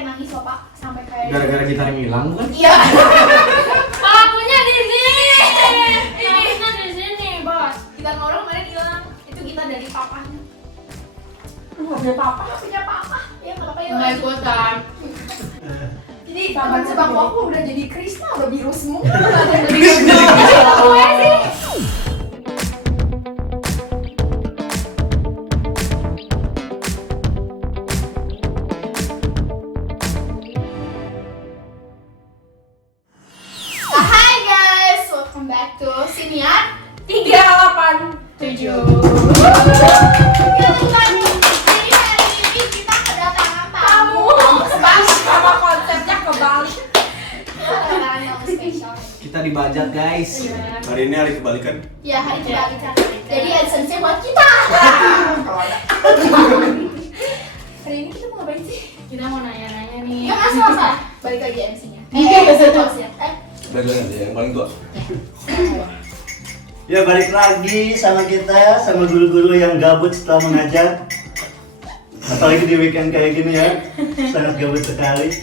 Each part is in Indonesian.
sampai nangis loh Pak, sampai kayak gara-gara gitar yang hilang kan? Iya. Pelakunya di sini. Pelakunya di sini, Bos. Gitar orang kemarin hilang. Itu gitar dari papahnya. Enggak ada apa-apa. Nggak punya papa. Ya nggak apa-apa ya. Enggak ikutan. Jadi teman sebangku aku udah jadi Krisna, udah biru semua. Hai guys, welcome back to Siniar 387. Jadi hari ini kita kedatangan tamu Sama konsepnya kebalik. kedatangan tamu spesial. Kita dibajak guys. Hari ini hari kebalikan. Ya hari kebalikan. Jadi AdSense-nya buat kita. Hari ini kita mau ngapain sih? Kita mau nanya-nanya nih. Ya nggak salah. Balik lagi MC-nya. Balik lagi yang paling tua. Ya balik lagi sama kita ya, sama guru-guru yang gabut setelah mengajar. Apalagi di weekend kayak gini ya, sangat gabut sekali.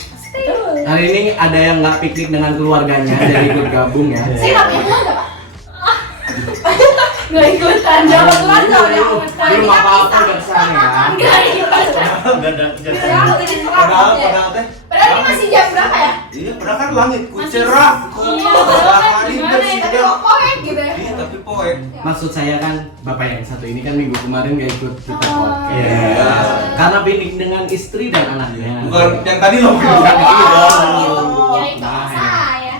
Hari ini ada yang nggak piknik dengan keluarganya, jadi ikut gabung ya. Saya nggak punya keluarga Pak. Nggak ikutan. Jangan keluar kalau yang ikutan. Belum apa-apa udah kesana ya. Nggak ikutan. Gak ada kerjaan. Padahal teh. Padahal ini masih jam berapa ya? Iya, padahal kan langitku cerah. Iya, Matahari gimana ya? Tapi bersih. kok poek gitu ya? Iya, tapi poek. Maksud saya kan bapak yang satu ini kan minggu kemarin nggak ikut kita Oh. podcast. Iya. Karena piknik dengan istri dan anaknya. Bukan yang tadi loh. Oh. Bukan yang ini dong. Ya itu saya.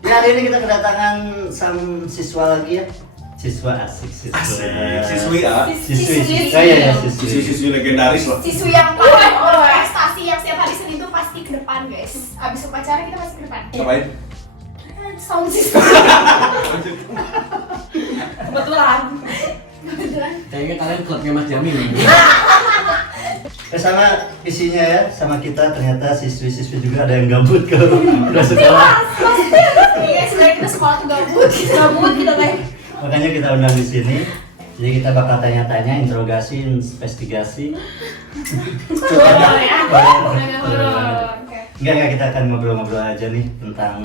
Ya hari ini kita kedatangan sang siswa lagi ya. Siswa asik, siswa. Asik, siswi ah. Siswi. Oh iya ya, siswi. Siswi legendaris loh. Siswi yang paling berprestasi yang setiap hari Senin itu pasti ke depan guys. Abis upacara kita pasti ke depan. Ngapain? Sound system. Kebetulan. Kebetulan. Kayaknya kalian klubnya Mas Jamil. Sama isinya ya, sama kita ternyata siswi-siswi juga ada yang gabut kalau udah sekolah. Iya sebenarnya kita sekolah tuh gabut. Gabut kita kayak. Makanya kita undang di sini. Jadi kita bakal tanya-tanya, interogasi, investigasi. Horor ya. Horor. Oke. Enggak, kita akan ngobrol-ngobrol aja nih tentang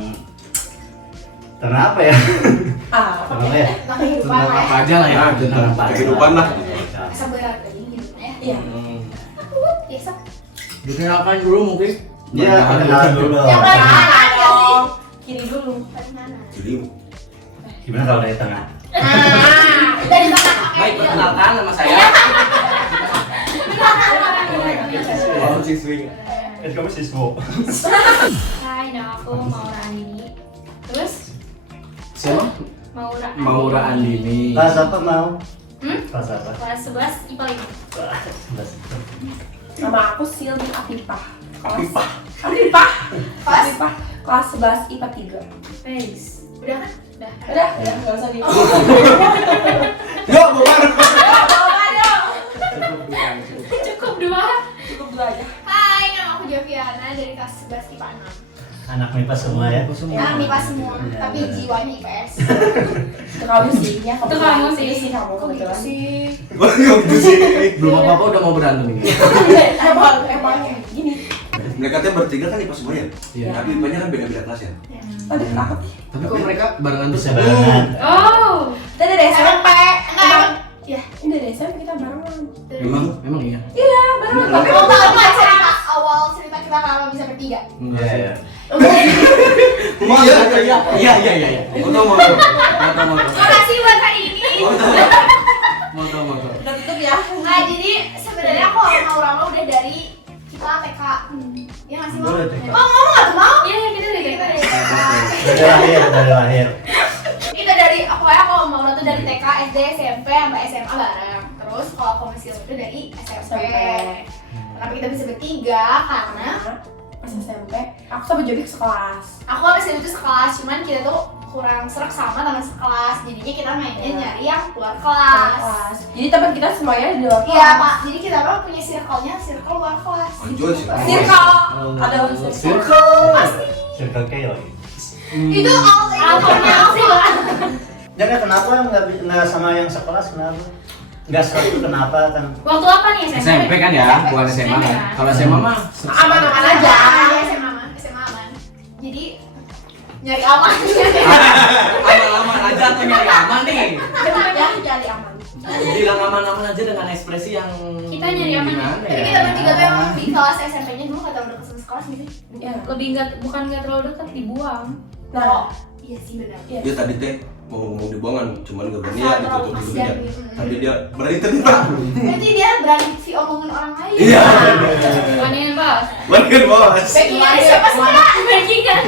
apa ya? Ah, Tentang apa ya? Tentang kehidupan Tentang lah apa ya. aja lah ya. Tentang kehidupan lah. Masa berat lagi hidupnya ya. iya. Takut biasa. Dikenalkan dulu mungkin. Ya, kenalan dulu. Yang paling kanan ya sih. Kiri dulu. Paling kanan. Jadi, Gimana kalau dari tengah? Dari tengah. Baik, perkenalkan nama saya. Oh, siswi. Kamu siswa. Hai, nama aku Maura Andini. Terus Siapa? Maura Andini. Kelas apa mau? Hmm? Kelas apa? Kelas 11 IPA 5. Wah, 11. Nama aku Silvi Afifah. Afifah. Afifah. Pas. Afifah. Kelas 11 IPA 3. Guys. Udah kan? Udah. Udah, enggak usah gitu. yuk bukan. Cukup 2. Cukup dua aja. Hai, nama aku Javiana dari kelas 11 IPA 6. Anak MIPA semua ya? Ya, MIPA semua, tapi jiwanya IPS. Itu kamu sih, ya. Itu kamu sih. Ini sih kamu Kok gitu kebetulan. sih? Gitu sih. Belum apa-apa udah mau berantem ini. Emang gini. Mereka tuh bertiga kan IPA semua ya? Iya. Tapi IPA-nya kan beda-beda kelas ya? Tadi kenapa sih? Tapi kok mereka barengan Bisa terus? barengan. Oh. Kita dari SMP. SMP, enggak. Ya, Ini dari SMP kita barengan. Memang iya. Iya, barengan. Tapi mau tahu nggak cerita awal cerita kita kalau bisa bertiga? Enggak Iya, sih. ya. Iya. Mau tau mau tau. Mau tahu. Makasih buat hari ini. Mau tahu. udah tutup ya. Nah, jadi sebenarnya aku sama Maura udah dari kita TK. Ya nggak sih mau? Boleh, TK. Mau ngomong nggak tuh mau? Iya, kita dari Kita TK. Dari lahir. Kita dari aku sama Maura tuh dari TK, SD, SMP, sampai SMA bareng. Terus kalau aku masih itu dari SMP. Kenapa kita bisa bertiga? Karena Pas SMP, aku sama Jody sekelas. aku sama Sindi tuh sekelas, cuman kita tuh kurang serak sama teman sekelas. Jadinya kita mainnya nyari yang luar kelas. Jadi teman kita semuanya di luar Iya Pak, jadi kita mah punya circle-nya circle luar kelas. Anjol sih. Circle. Ada Circle. Circle K lagi. Itu all Alkoholnya informasi lah. Jangan kenapa nggak sama yang sekelas kenapa? Nggak serak itu kenapa kan? Waktu apa nih SMP? SMP kan ya, bukan SMA kan. Kalau SMA mah Aman-aman aja. SMA aman. Jadi nyari aman. aman-aman aja atau nyari aman nih. Ya, cari aman. Bilang aman-aman aja dengan ekspresi yang Kita nyari aman ya? gimana Jadi kita bertiga tuh emang di kelas SMP-nya dulu kata udah kesel sekelas gitu. Ya. Lebih bukan nggak terlalu dekat, dibuang. Nah, Iya sih benar. iya. Dia tadi teh mau ngomong dibuangan, cuman nggak berani ya ditutup dulu Kasihan ya. gitu. Tapi dia berani ternyata. Berarti dia berani sih omongin orang lain. Iya. Bukannya bos. Makin bos. Becky ini siapa sih kak? Bajingan.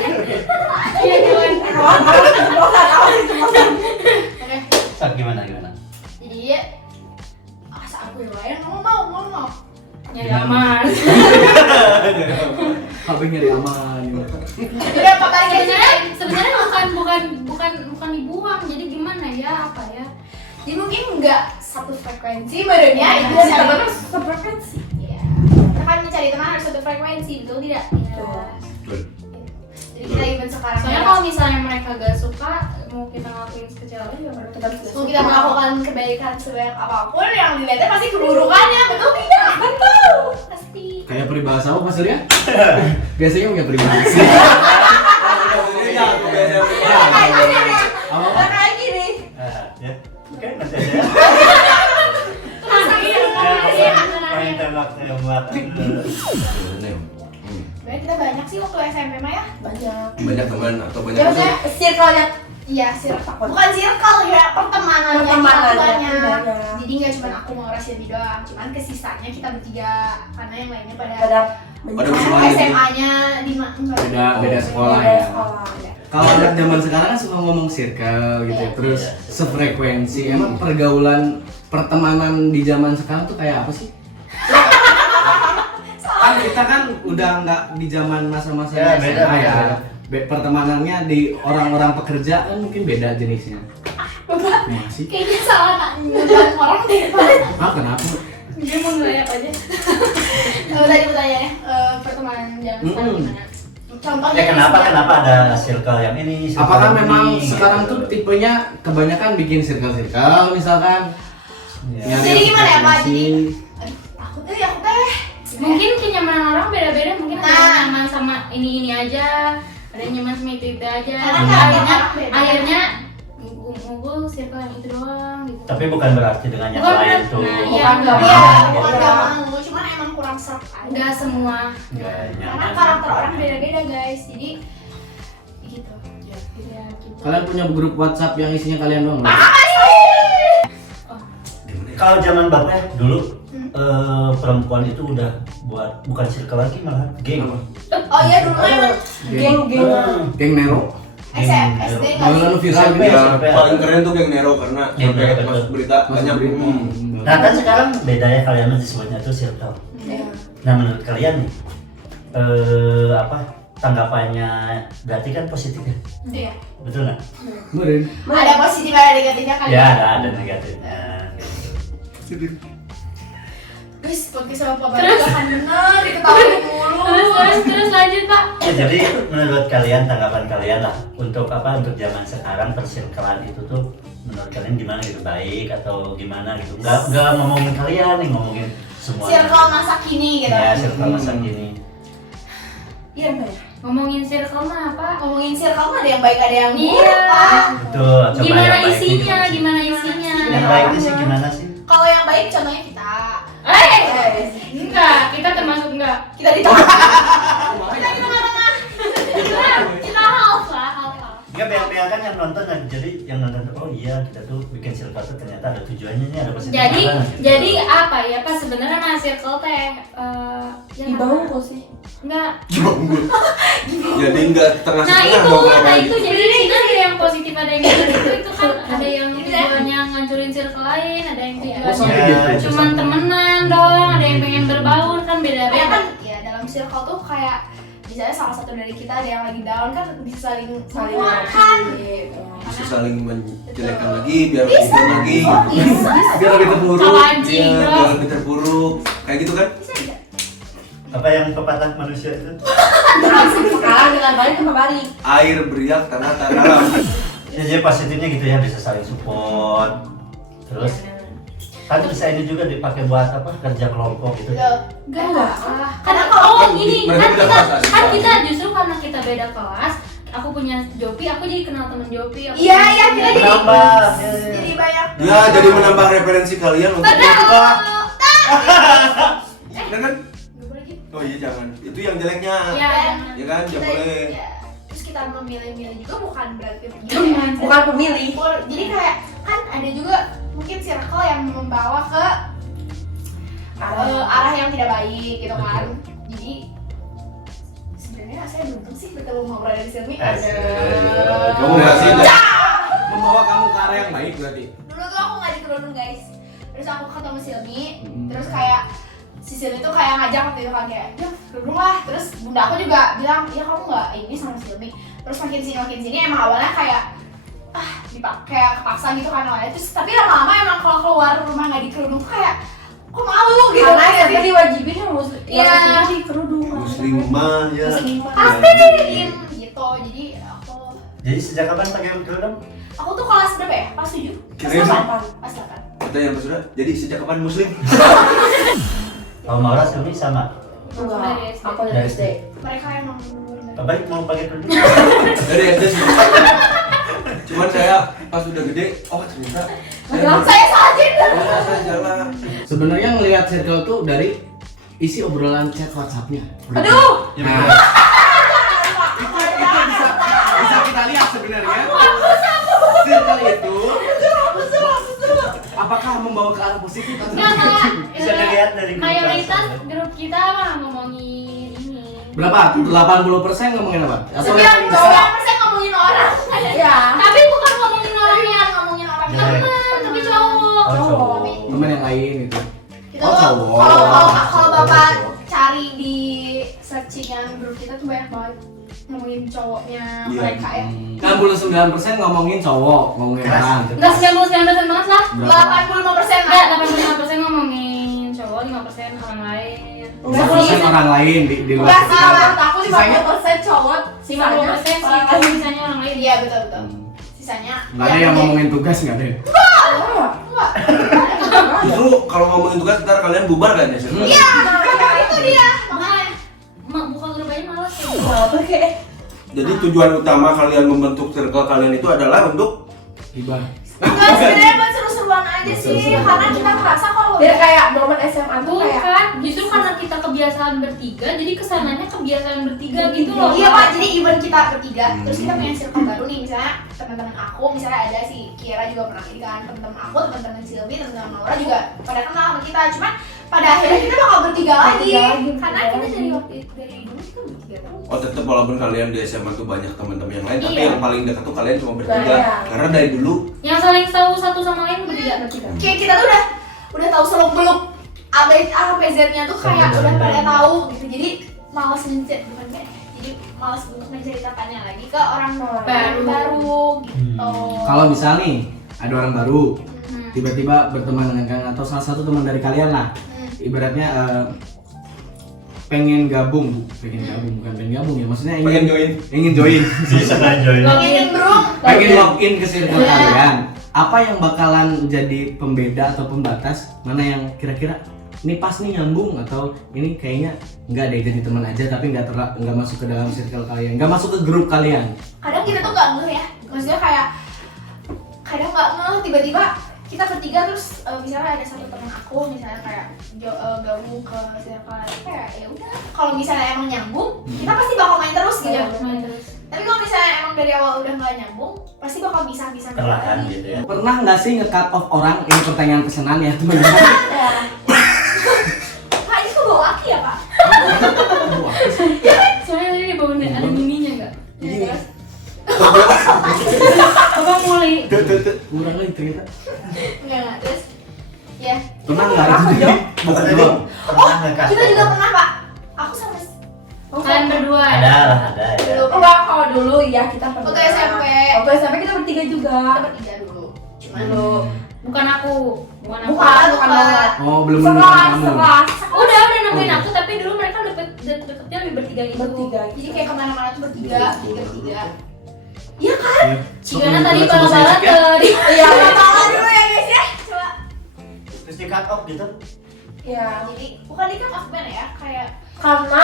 Iya jalan. Oke. Sak gimana? Jadi ya asa aku yang lain mau. Nyari aman. Apa nyari aman. Jadi apa balik aja? Sebenarnya bukan dibuang. Jadi gimana ya? Apa ya? Jadi mungkin nggak satu frekuensi barunya itu Iya, cari terus sefrekuensi. Iya. Kita kan mencari teman harus satu frekuensi, betul tidak? Iya. Betul. Jadi kita even sekarang Soalnya ya, kalau misalnya mereka gak suka, mau kita ngelakuin sekecil apa juga baru kita bisa. mau kita melakukan kebaikan sebanyak apapun yang dilihatnya pasti keburukannya, betul tidak? Betul. Pasti. Kayak peribahasa apa Mas Surya? Biasanya punya peribahasa. Apa? Kayak gini. Ya. Oke, nanti aja. Main tembak-tembak. Berarti kita banyak sih waktu SMP mah ya? Banyak. Banyak teman atau banyak Ya maksudnya circle-nya Iya, bukan circle ya, pertemanannya Pertemanannya, kita banyak. banyak. Jadi nggak cuma aku mau Rasyadi doang, cuman kesisanya kita bertiga karena yang lainnya pada pada semuanya. SMA-nya di Beda sekolah ya. sekolah. Kalau anak zaman sekarang kan suka ngomong circle gitu, Iya. terus Iya. sefrekuensi. Emang pergaulan pertemanan di zaman sekarang tuh kayak apa sih? Kan kita kan udah nggak di zaman masa-masa Ya, beda, SMA ya. beda. Pertemanannya di orang-orang pekerja kan mungkin beda jenisnya. Masih? kayaknya salah nanya orang deh. Ah kenapa? Dia mau ngelayap aja. Tadi pertanyaannya pertemanan zaman sekarang Mm-mm. gimana? Contohnya Ya kenapa misalnya- ada circle yang ini? circle Apakah yang memang ini, sekarang gitu. tuh tipenya kebanyakan bikin circle-circle misalkan? Ya. Nyari Jadi gimana ya, Pak? frekuensi. Aduh, aku teh. Mungkin kenyamanan orang beda-beda, mungkin ada yang Nah. nyaman sama ini aja, ada yang nyaman sama itu aja. Karena Akhirnya orang beda. akhirnya ngumpul circle yang itu doang gitu. Tapi bukan berarti dengan yang Bukan lain berarti- tuh. nah, iya, Bukan enggak. Iya, mau. bukan gak mau, cuman emang kurang serp aja. Enggak semua. Nggak Karena nyaman. karakter orang beda-beda guys, jadi gitu. Ya gitu. Kalian punya grup WhatsApp yang isinya kalian doang? nggak? Gimana ya? Kalau zaman bapak ya, dulu Hmm. perempuan itu udah buat bukan circle lagi malah geng. Oh iya dulu emang Geng-geng. Geng Nero. SD nggak Lalu sih? viral SMP. gitu. Ya, paling keren tuh geng Nero karena Geng sampai Nero. masuk berita banyak. Nah kan sekarang beda ya kalian disebutnya tuh circle. Iya. Nah menurut kalian nih, apa tanggapannya berarti kan positif ya? Iya. Betul nggak? Meren. Ada positif ada negatifnya kan? Ya ada negatifnya. Wis, podcast sama Pak Baru akan bener diketahui mulu. Terus lanjut Pak. Ya, jadi menurut kalian tanggapan kalian lah untuk apa untuk zaman sekarang persirkelan itu tuh menurut kalian gimana gitu, baik atau gimana gitu? Nggak ngomongin kalian nih, ngomongin semua. Circle masa kini gitu. Ya circle masa kini. Iya bener. Ngomongin circle mah apa? Ngomongin circle mah ada yang baik ada yang buruk. Iya. Pak. Betul. Coba Gimana yang baiknya isinya? gimana sih? Gimana isinya? Yang baiknya sih gimana sih? Kalau yang baik contohnya kita. Enggak, kita termasuk enggak. Kita di tengah. Kita di tengah-tengah. Kita half lah, half. Enggak biar kan yang nonton kan, jadi yang nonton tuh oh iya kita tuh bikin circle tuh ternyata ada tujuannya nih, ada positif. Jadi apa ya? Pas sebenarnya mah circle teh ya Di bawah sih. enggak. Jadi enggak Nah tengah-tengah itu jadi di sini ada yang positif ada yang negatif itu kan ada yang tujuannya ngancurin circle lain, ada yang tujuannya cuman temenan doang, ada yang pengen berbaur kan Ya beda-beda. kan, ya dalam circle tuh kayak misalnya salah satu dari kita ada yang lagi down kan bisa saling menguatkan. bisa saling menjelekkan lagi biar lebih down lagi Oh, bisa. Biar lebih terpuruk. Kalau anjing, Iya, bro. biar lebih terpuruk kayak gitu kan. Bisa. Apa yang pepatah manusia itu? Sekarang dengan balik sama balik. Air beriak tanah tak dalam. Ya, jadi positifnya gitu ya, bisa saling support. Terus Kan bisa ini juga dipakai buat apa? Kerja kelompok gitu. Enggak lah. Karena kalau gini Mereka kan beda kelas, kan ada. kita justru karena kita beda kelas, aku punya Jopi, aku jadi kenal temen Jopi. aku Iya, punya iya, Jopi. kita jadi Nambah. jadi banyak. Ya, jadi menambah referensi kalian untuk menikah. Bener kan? Nggak boleh gitu. Oh iya jangan. Itu yang jeleknya. Iya, Dan jangan. Ya kan, jangan kita- boleh. ya, terus kita memilih-milih juga bukan berarti Jangan. Bukan pemilih. Jadi kayak kan ada juga mungkin circle yang membawa ke arah yang tidak baik gitu kan. Jadi sebenarnya saya beruntung sih bertemu ngobrol dari Silmi. Kamu berhasil nggak? Membawa kamu ke arah yang baik berarti. Dulu tuh aku nggak dikerudung guys. Terus aku ketemu Silmi, Hmm. terus kayak si Silmi tuh kayak ngajak waktu itu kan kayak, "Yuk, kerudung lah." Terus bunda aku juga bilang, "Iya kamu nggak ini sama Silmi." Terus makin sini emang awalnya kayak dipakai kepaksa gitu kan awalnya. Terus tapi lama-lama emang kalau keluar rumah nggak dikerudung tuh kayak kok malu gitu. Karena kayak SMP diwajibin yang muslim. Iya. Di kerudung. Muslimah ya. pasti diin gitu. Jadi Jadi sejak kapan pakai kerudung? aku tuh kelas berapa ya? Kelas 7? Kirain Kelas 8? Kelas 8. Kita yang sudah. Jadi sejak kapan muslim? Kalau Maura kami sama. Enggak. Aku dari SD. Mereka emang bener-bener. Baik mau pakai kerudung? Dari SD sih. Cuman saya pas udah gede, oh ternyata Saya salah gender. saya jalan. Sebenarnya ngelihat circle tuh dari isi obrolan chat WhatsApp-nya. Aduh. Nah, bisa kita lihat sebenarnya circle itu apakah membawa ke arah positif atau Enggak, Kak. Bisa dilihat dari grup mayoritas kelas. grup kita mah ngomongin ini. berapa? 80% ngomongin apa? Atau 99% ngomongin orang. Iya. Tapi bukan ngomongin orang Iya, yang ngomongin orang Iya. teman, tapi cowok. Oh, cowok. teman yang lain gitu. Kita Oh, tuh cowok. kalau bapak Cowok. cari di searchingan grup kita tuh banyak banget ngomongin cowoknya Iya. mereka ya. 69% ngomongin cowok, ngomongin Keras. orang. Enggak 99% banget lah. 85% Enggak, lah. 85% ngomongin cowok, 5% orang lain. Enggak 10% sih. orang lain di luar Enggak circle. salah. Menurut aku Sisanya? 50% cowok, 50% sih, orang tapi lain. misalnya orang lain. Iya betul betul. Hmm. Sisanya Nggak ada yang ngomongin tugas, nggak ada. Enggak. Justru kalau ngomongin tugas ntar kalian bubar kan ya? Sir? Iya, itu dia. Makanya Buka grup aja malas ya. Apa kayak? Jadi tujuan utama kalian membentuk circle kalian itu adalah untuk Hibah. enggak sebenarnya buat seru-seruan aja sih. Karena kita merasa kalau Biar kayak momen SMA tuh kayak Bukan, justru karena kita kebiasaan bertiga, jadi kesananya kebiasaan bertiga gitu loh. Iya Pak, jadi event kita bertiga, Hmm. terus kita punya circle baru nih, misalnya teman-teman aku, misalnya ada si Kira juga pernah ini kan, teman-teman aku, teman-teman Silvi, teman-teman Laura juga pada kenal sama kita, cuman pada akhirnya kita bakal bertiga lagi, karena kita dari waktu itu dari dulu kita bertiga terus. oh tetap walaupun kalian di SMA tuh banyak teman-teman yang lain, tapi Iya. yang paling dekat tuh kalian cuma bertiga. Iya. Karena dari dulu Yang saling tahu satu sama lain bertiga. Kayak kita tuh udah tahu seluk-beluk A sampai Z-nya tuh kayak udah pada tahu gitu, jadi malas bukan kayak, jadi malas untuk menceritakannya lagi ke orang baru gitu. Kalau misal nih ada orang baru Hmm. tiba-tiba berteman dengan kalian atau salah satu teman dari kalian lah, ibaratnya pengen gabung bukan pengen gabung ya, maksudnya pengen join. ingin join Bisa kan join. Login bro. pengen login ke circle kalian, apa yang bakalan jadi pembeda atau pembatas mana yang kira-kira ini pas nih nyambung atau ini kayaknya nggak deh jadi teman aja tapi nggak masuk ke dalam circle kalian, nggak masuk ke grup kalian. Kadang kita tuh nggak ngeh ya, maksudnya kayak kadang nggak ngeh tiba-tiba kita bertiga terus misalnya ada satu teman aku misalnya kayak gabung ke circle kayak ya udah kalau misalnya emang nyambung kita pasti bakal main terus gitu. Iya, main terus. Tapi kalau misalnya emang dari awal udah nggak nyambung pasti bakal bisa Perlahan gitu ya. Pernah nggak sih nge-cut off orang? Ini pertanyaan pesanan ya teman-teman. Pak ini tuh bawa aki ya Pak? Soalnya tadi di bawah ada mininya enggak? Iya. Abang mulai. Kurang lagi ternyata. Enggak terus ya. Pernah nggak itu jadi bukan Tadi doang. pernah nggak Kita juga pernah Pak. Aku sama Kalian berdua. ada lah, ada ya. dulu enggak kalau dulu ya kita pernah. Waktu SMP. Waktu SMP kita bertiga juga. kita bertiga dulu. Cuman Dulu. Bukan aku. Bukan aku. Bukan Laura. Oh belum menemukan Sekelas, kamu. sekelas. Udah nemuin Oh. aku tapi dulu mereka deketnya lebih bertiga gitu. Bertiga. jadi kayak kemana-mana tuh bertiga. Iya kan? Ya, Gimana tadi coba bala-bala saya cek ya. ke Iya. Coba dulu ya guys ya. Coba. terus di cut off gitu. Ya, Jadi bukan di kan gimana ya, kayak karena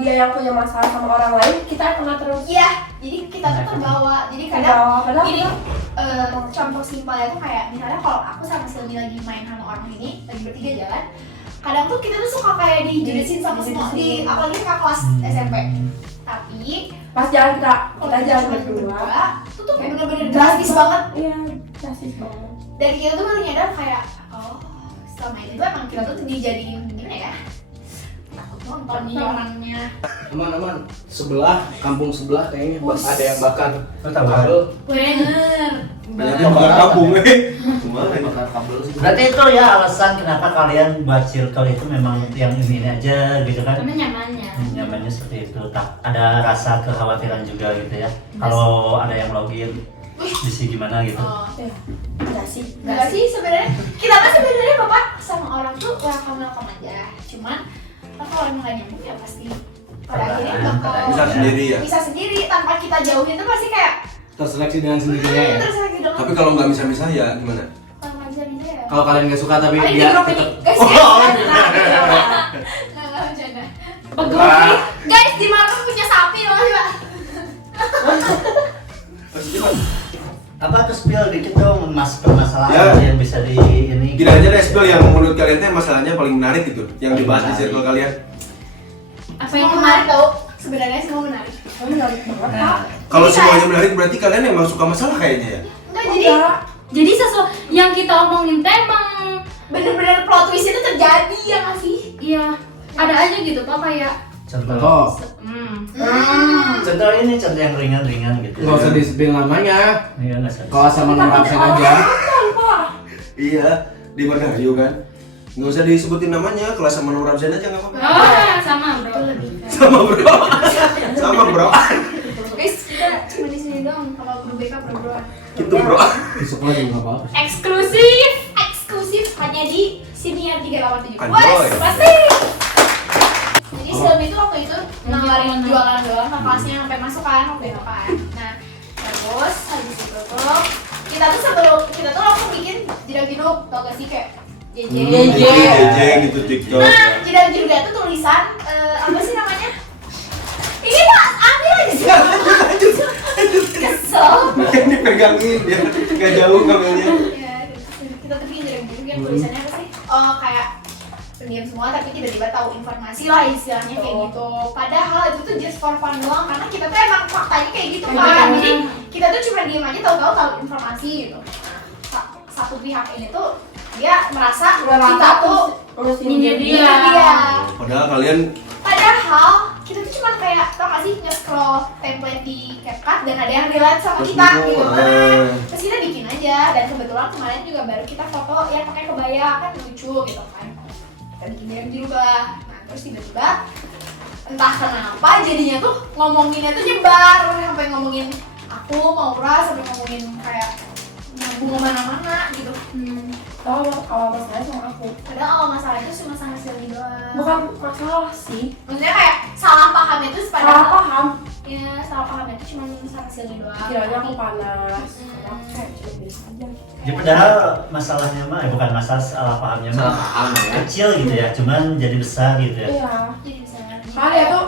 dia yang punya masalah sama orang lain, kita yang kena terus. iya, jadi kita tuh terbawa. Jadi kadang Padahal gini, kita- contoh simpelnya tuh kayak misalnya kalau aku sama Silmi lagi main sama orang ini, lagi bertiga jalan, kadang tuh kita tuh suka kayak dijudesin sama semua di apalagi kakak kelas SMP. Tapi pas jalan kita kalau jalan cuma berdua, itu tuh bener-bener drastis banget. iya, drastis banget. Dan kita tuh baru nyadar kayak, oh selama ini tuh emang kita tuh dijadiin gimana ya, takut nonton nih orangnya. Aman-aman, kampung sebelah kayaknya ada yang bakar Lo tahu kan? kabel. Bener. Banyak yang bakar kampung Gimana ini? Bakar kabel sih. Berarti itu ya alasan kenapa kalian buat circle itu memang yang ini aja gitu kan? Karena nyamannya. Nyamannya seperti itu. Tak ada rasa kekhawatiran juga gitu ya. Kalau ada yang login, bisa gimana gitu. Oh, Ya, enggak sih. enggak sih sebenarnya. Kita kan sebenarnya bapak sama orang tuh welcome aja. Cuman kalau emang gak nyambung ya pasti pada akhirnya bakal Bisa sendiri ya. bisa sendiri tanpa kita jauhin tuh pasti kayak Terseleksi dengan sendirinya ya. terus lagi dong. Tapi kalau nggak bisa ya gimana? Kalau nggak bisa ya. Kalau kalian gak suka tapi Paling di dia grup ini, tetap guys. Nggak bercanda. Guys, di Marvel punya sapi loh, Pak. Maksudnya kan? Apa tuh spill dikit dong permasalahan Ya. yang bisa di ini. Gini aja deh, spill yang menurut kalian teh masalahnya paling menarik gitu, yang dibahas di circle kalian. Apa Semua yang menarik tau. Sebenarnya semua menarik. Menarik banget, Kak. Nah, Kalau Jadi semuanya kayak- menarik berarti kalian emang suka masalah kayaknya ya. Enggak, jadi Enggak. Jadi sesuatu yang kita omongin tuh emang bener-bener plot twist itu terjadi ya nggak sih? iya ada aja gitu Pak kayak contoh. Contoh ini contoh yang ringan-ringan gitu. nggak usah disebutin namanya. Iya nggak usah. Kalau sama nomor absen aja. Iya, di Margahayu kan. Nggak usah disebutin namanya, kelas sama nomor absen aja nggak apa-apa. oh sama bro Sama bro. Sama bro. Guys, kita cuma di sini doang. Kalau guru BK bro. Itu bro. Di sekolah juga nggak apa-apa. Eksklusif hanya di Siniar 387. Anjoy. Wes, pasti. Jadi Silmi itu waktu itu nawarin jualan doang ke kelasnya sampai masuk kan waktu itu kan. Nah, terus habis itu tuh kita tuh langsung bikin jidak-jiduk, tau gak sih kayak JJ. JJ gitu TikTok. Nah, jidak-jiduknya tuh tulisan apa sih namanya? Ini Pak, ambil aja sih. Kesel. Yang dipegangin ya, nggak jauh kabelnya. Ya, kita tuh bikin jidak-jiduk yang tulisannya apa sih? Oh, kayak pendiam semua tapi tiba-tiba tahu informasi lah istilahnya kayak gitu. Padahal itu tuh just for fun doang karena kita tuh emang faktanya kayak gitu kan. Jadi kita tuh cuma diem aja tahu informasi gitu. Nah, satu pihak ini tuh dia merasa kita tuh Ini dia. Padahal kalian Padahal kita tuh cuma kayak tau gak sih nge-scroll template di CapCut dan ada yang relate sama kita gitu kan. Terus kita bikin aja dan kebetulan kemarin juga baru kita foto yang pakai kebaya kan lucu gitu kan. Kita bikin yang dirubah. Nah terus tiba-tiba entah kenapa jadinya tuh ngomonginnya tuh nyebar sampai ngomongin aku Maura sampai ngomongin kayak nyambung kemana-mana gitu. Tahu awal masalahnya sama aku. Padahal awal masalah itu cuma sama Silvi doang. Bukan masalah sih. Maksudnya kayak salah paham itu Salah paham. Ya, salah paham itu cuma sama Silvi doang. Kiranya aku panas. Karena aku kayak cuma biasa aja. Ya padahal masalahnya mah bukan masalah salah pahamnya Salah mah paham ya. kecil gitu ya, cuman jadi besar gitu ya. Iya. Jadi bisa Karena dia tuh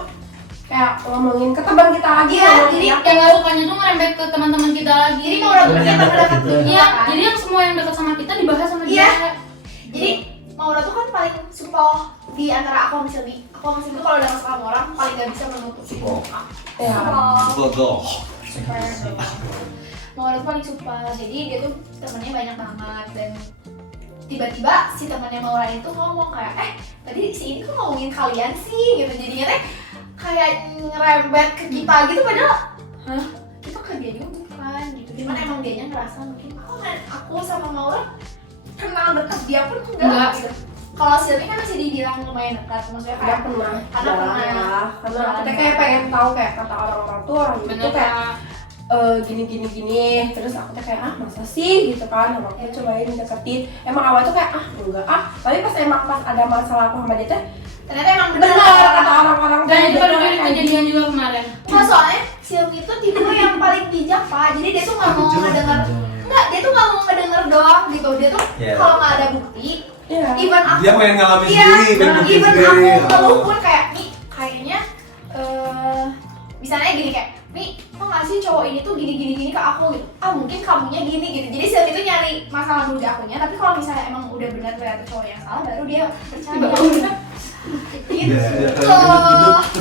kayak ngomongin ke teman kita lagi. Iya, ngomongin jadi aku. yang nggak sukanya tuh ngerembet ke teman-teman kita lagi Jadi mau udah Temen punya yang temen dekat dekat gitu. dunia iya kan. jadi yang semua yang dekat sama kita dibahas sama Iya. dia Jadi Maura tuh kan paling supel di antara aku sama Silvi. Aku sama Silvi kalau udah suka sama orang paling gak bisa menutupi. Iya. Betul. Maura tuh paling supel. Jadi dia tuh temennya banyak banget dan tiba-tiba si temannya Maura itu ngomong kayak tadi si ini kok ngomongin kalian sih gitu. Jadinya teh kayak ngerembet ke kita gitu padahal kita ke dia juga bukan gitu. Cuman emang dianya ngerasa mungkin aku sama Maura kenal dekat dia pun enggak Enggak. gitu. Kalau Silvi kan masih dibilang lumayan dekat, maksudnya Ada kayak pernah. Karena pernah. Karena kita kayak pengen tahu kayak kata orang-orang tuh orang itu bener kayak Kak. gini. Terus aku tuh kayak masa sih gitu kan. Sama aku cobain deketin. Emang awal tuh kayak enggak tapi pas ada masalah aku sama dia tuh ternyata emang bener kata orang-orang dan itu tuh baru kayak kejadian juga kemarin Nah, soalnya Silvi itu tipe yang paling bijak pak, jadi dia tuh nggak mau ngedenger enggak, dia tuh nggak mau ngedenger doang gitu. Dia tuh Iya. kalau nggak ada bukti, Iya. even aku Dia pengen ngalamin iya, sendiri, pengen buktiin even sendiri. aku ngeluh pun kayak nih kayaknya misalnya gini kayak nih kok nggak sih cowok ini tuh gini ke aku gitu, mungkin kamunya gini gitu. Jadi Silmi tuh nyari masalah dulu di akunya, tapi kalau misalnya emang udah benar ternyata cowok yang salah baru dia percaya gitu. Iya.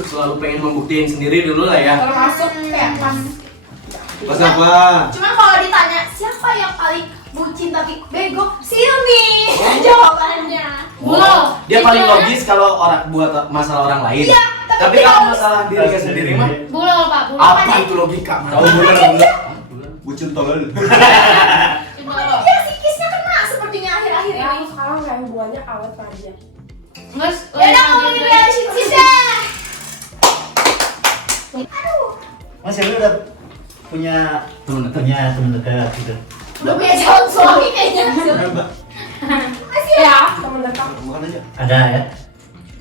Selalu pengen membuktiin sendiri dulu lah ya. Termasuk kayak pas Pas apa? Cuman kalau ditanya siapa yang paling bucin tapi bego, Silmi jawabannya. Bulo. Dia paling Itu logis kalau orang buat masalah orang lain. Iya, Tapi kalau masalah dirinya sendiri mah Bulo Pak, bulo. apa itu logika? Tahu bulan. Bucin tolol. Bulo. Dia psikisnya kena sepertinya akhir-akhir ya, ini. sekarang kayak hubungannya awet sama dia. Mas, Ya udah ngomongin relationship deh. Aduh, Mas Silmi udah punya Temen dekat. teman dekat gitu. udah punya calon suami kayaknya. Mbak, Masih ya? Ya, temen dekat makan aja. Ada ya?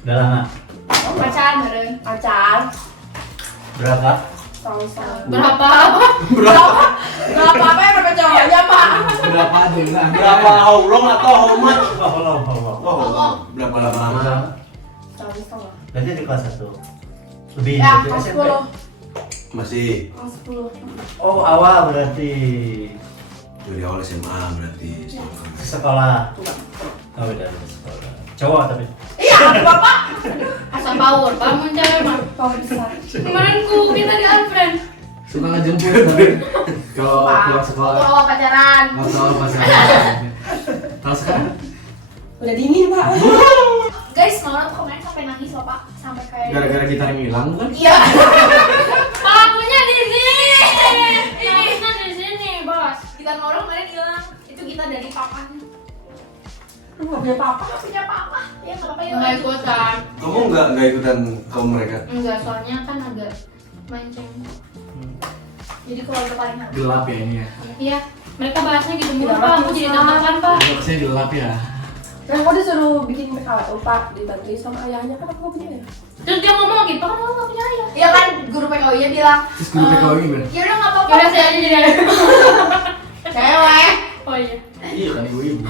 Udah lama. Pacaran bareng. pacar Berapa? sama-sama. berapa? Berapa apa yang berapa cowoknya pak? Berapa dengan? Berapa how long atau how much? Oh, Oh, berapa lama? Sama-sama. Berarti di kelas 1. Lebih Ya, dari kelas SMP. 10. Masih Kelas 10. Oh, awal berarti dari awal SMA berarti. sekolah. Oh, udah sekolah. Cowok tapi. Iya, bapak. Asal power, bangun cewek mah. Kau besar. Kemarin kita di Alfred. Suka ngejemput tapi kalau pulang sekolah Awal pacaran. atau pasangan. Kalau sekarang Udah dingin pak. Guys, Nora tuh kemarin sampai nangis loh pak, sampai kayak. gara-gara gitar yang hilang bukan? Iya. Pakunya di sini. Pakunya di sini, Bos. Gitar Nora kemarin hilang. Itu gitar dari papanya. Lu nggak punya papa? Nggak punya papa. Ya nggak apa-apa ya. Enggak ikutan. Kamu nggak ikutan kaum mereka? Enggak, soalnya kan agak mancing. Jadi keluarga paling nanti. Gelap ya ini ya. Iya, mereka bahasnya gitu mulu, Iya, Pak. Aku jadi Pak. deg-degan, Pak. Boxnya gelap ya. Nah, aku disuruh bikin PKWU pak, dibantuin sama ayahnya kan aku nggak punya ya. Terus dia ngomong gitu, kan aku nggak punya ayah. Iya kan guru PKW-nya bilang. Terus guru PKW gimana? Ya udah nggak apa-apa. Yaudah saya aja jadi ayah. Cewek. Oh iya. Iya kan ibu-ibu.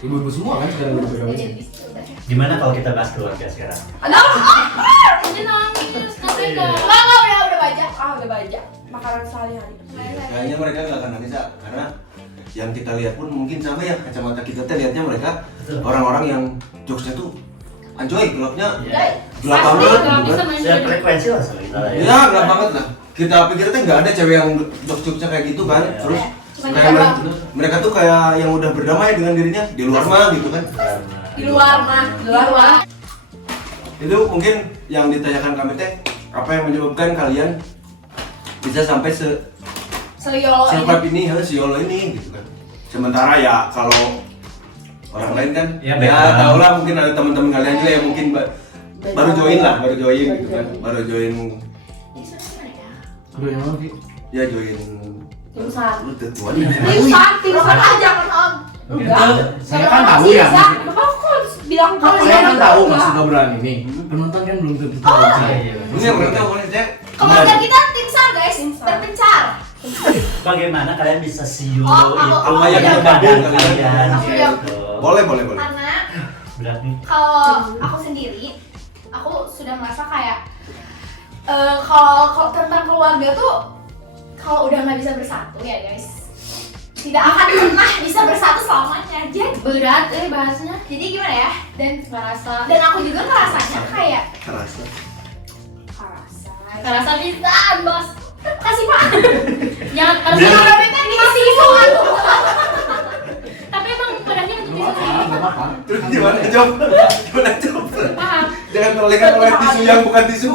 Ibu-ibu semua kan sekarang guru PKW. Jadi udah. Gimana kalau kita bahas keluarga sekarang? Aduh, Ini nangis, nanti Iya. enggak. Nggak, udah baca. udah banyak makanan sehari-hari. Kayaknya mereka nggak akan nangis ya, karena yang kita lihat pun mungkin sama ya, kacamata kita teh lihatnya mereka Betul. orang-orang yang jokesnya tuh anjoy, gelapnya Iya. gelap Pasti banget nggak gitu bisa kan. main Saya jadi. frekuensi lah sama kita lah ya. Iya, gelap banget lah. Kita pikir teh nggak ada cewek yang jokes-jokesnya kayak gitu kan. Iya. Terus Cuma kayak kita mereka, doang. mereka tuh kayak yang udah berdamai dengan dirinya di luar mah gitu kan. Di luar mah. Di luar mah. Itu mungkin yang ditanyakan kami teh, apa yang menyebabkan kalian bisa sampai Seyolo ini. se-vibe ini, si-yolo ini gitu kan. Sementara ya kalau orang lain kan Ya, ya, background. tau lah, mungkin ada teman-teman kalian juga yang mungkin baru join lah, baru join gitu kan. Baru join, Ini sebenarnya gimana ya? Aduh yang mana sih? ya join Timsat. lu tuh tuan. Timsat aja kan Om. Enggak. Saya kan tahu ya. Bapak aku harus bilang kalau Saya kan tahu enggak. maksud obrolan ini. Penonton kan belum tentu tahu. Iya, iya. Ini yang berarti boleh cek. Keluarga kita timsar guys, Timsar. terpencar. Bagaimana kalian bisa see you Oh, itu aku yang udah- badan aku kalian udah- gitu. Boleh. Karena Berarti kalau aku sendiri, aku sudah merasa kayak kalau tentang keluarga tuh kalau udah nggak bisa bersatu ya guys, tidak akan pernah bisa bersatu selamanya. Berat bahasnya. Jadi gimana ya? Ngerasa Dan aku juga ngerasanya kayak Kerasa. ngerasa bisa, Bos. kasih pak. Jangan harus Dia- Kalau mereka dikasih tuh. tapi emang padahal untuk Gak bisa apa-apa, gak apa-apa. Terus gimana job? Gimana job? paham. Jangan terlihat oleh tisu yang bukan tisu.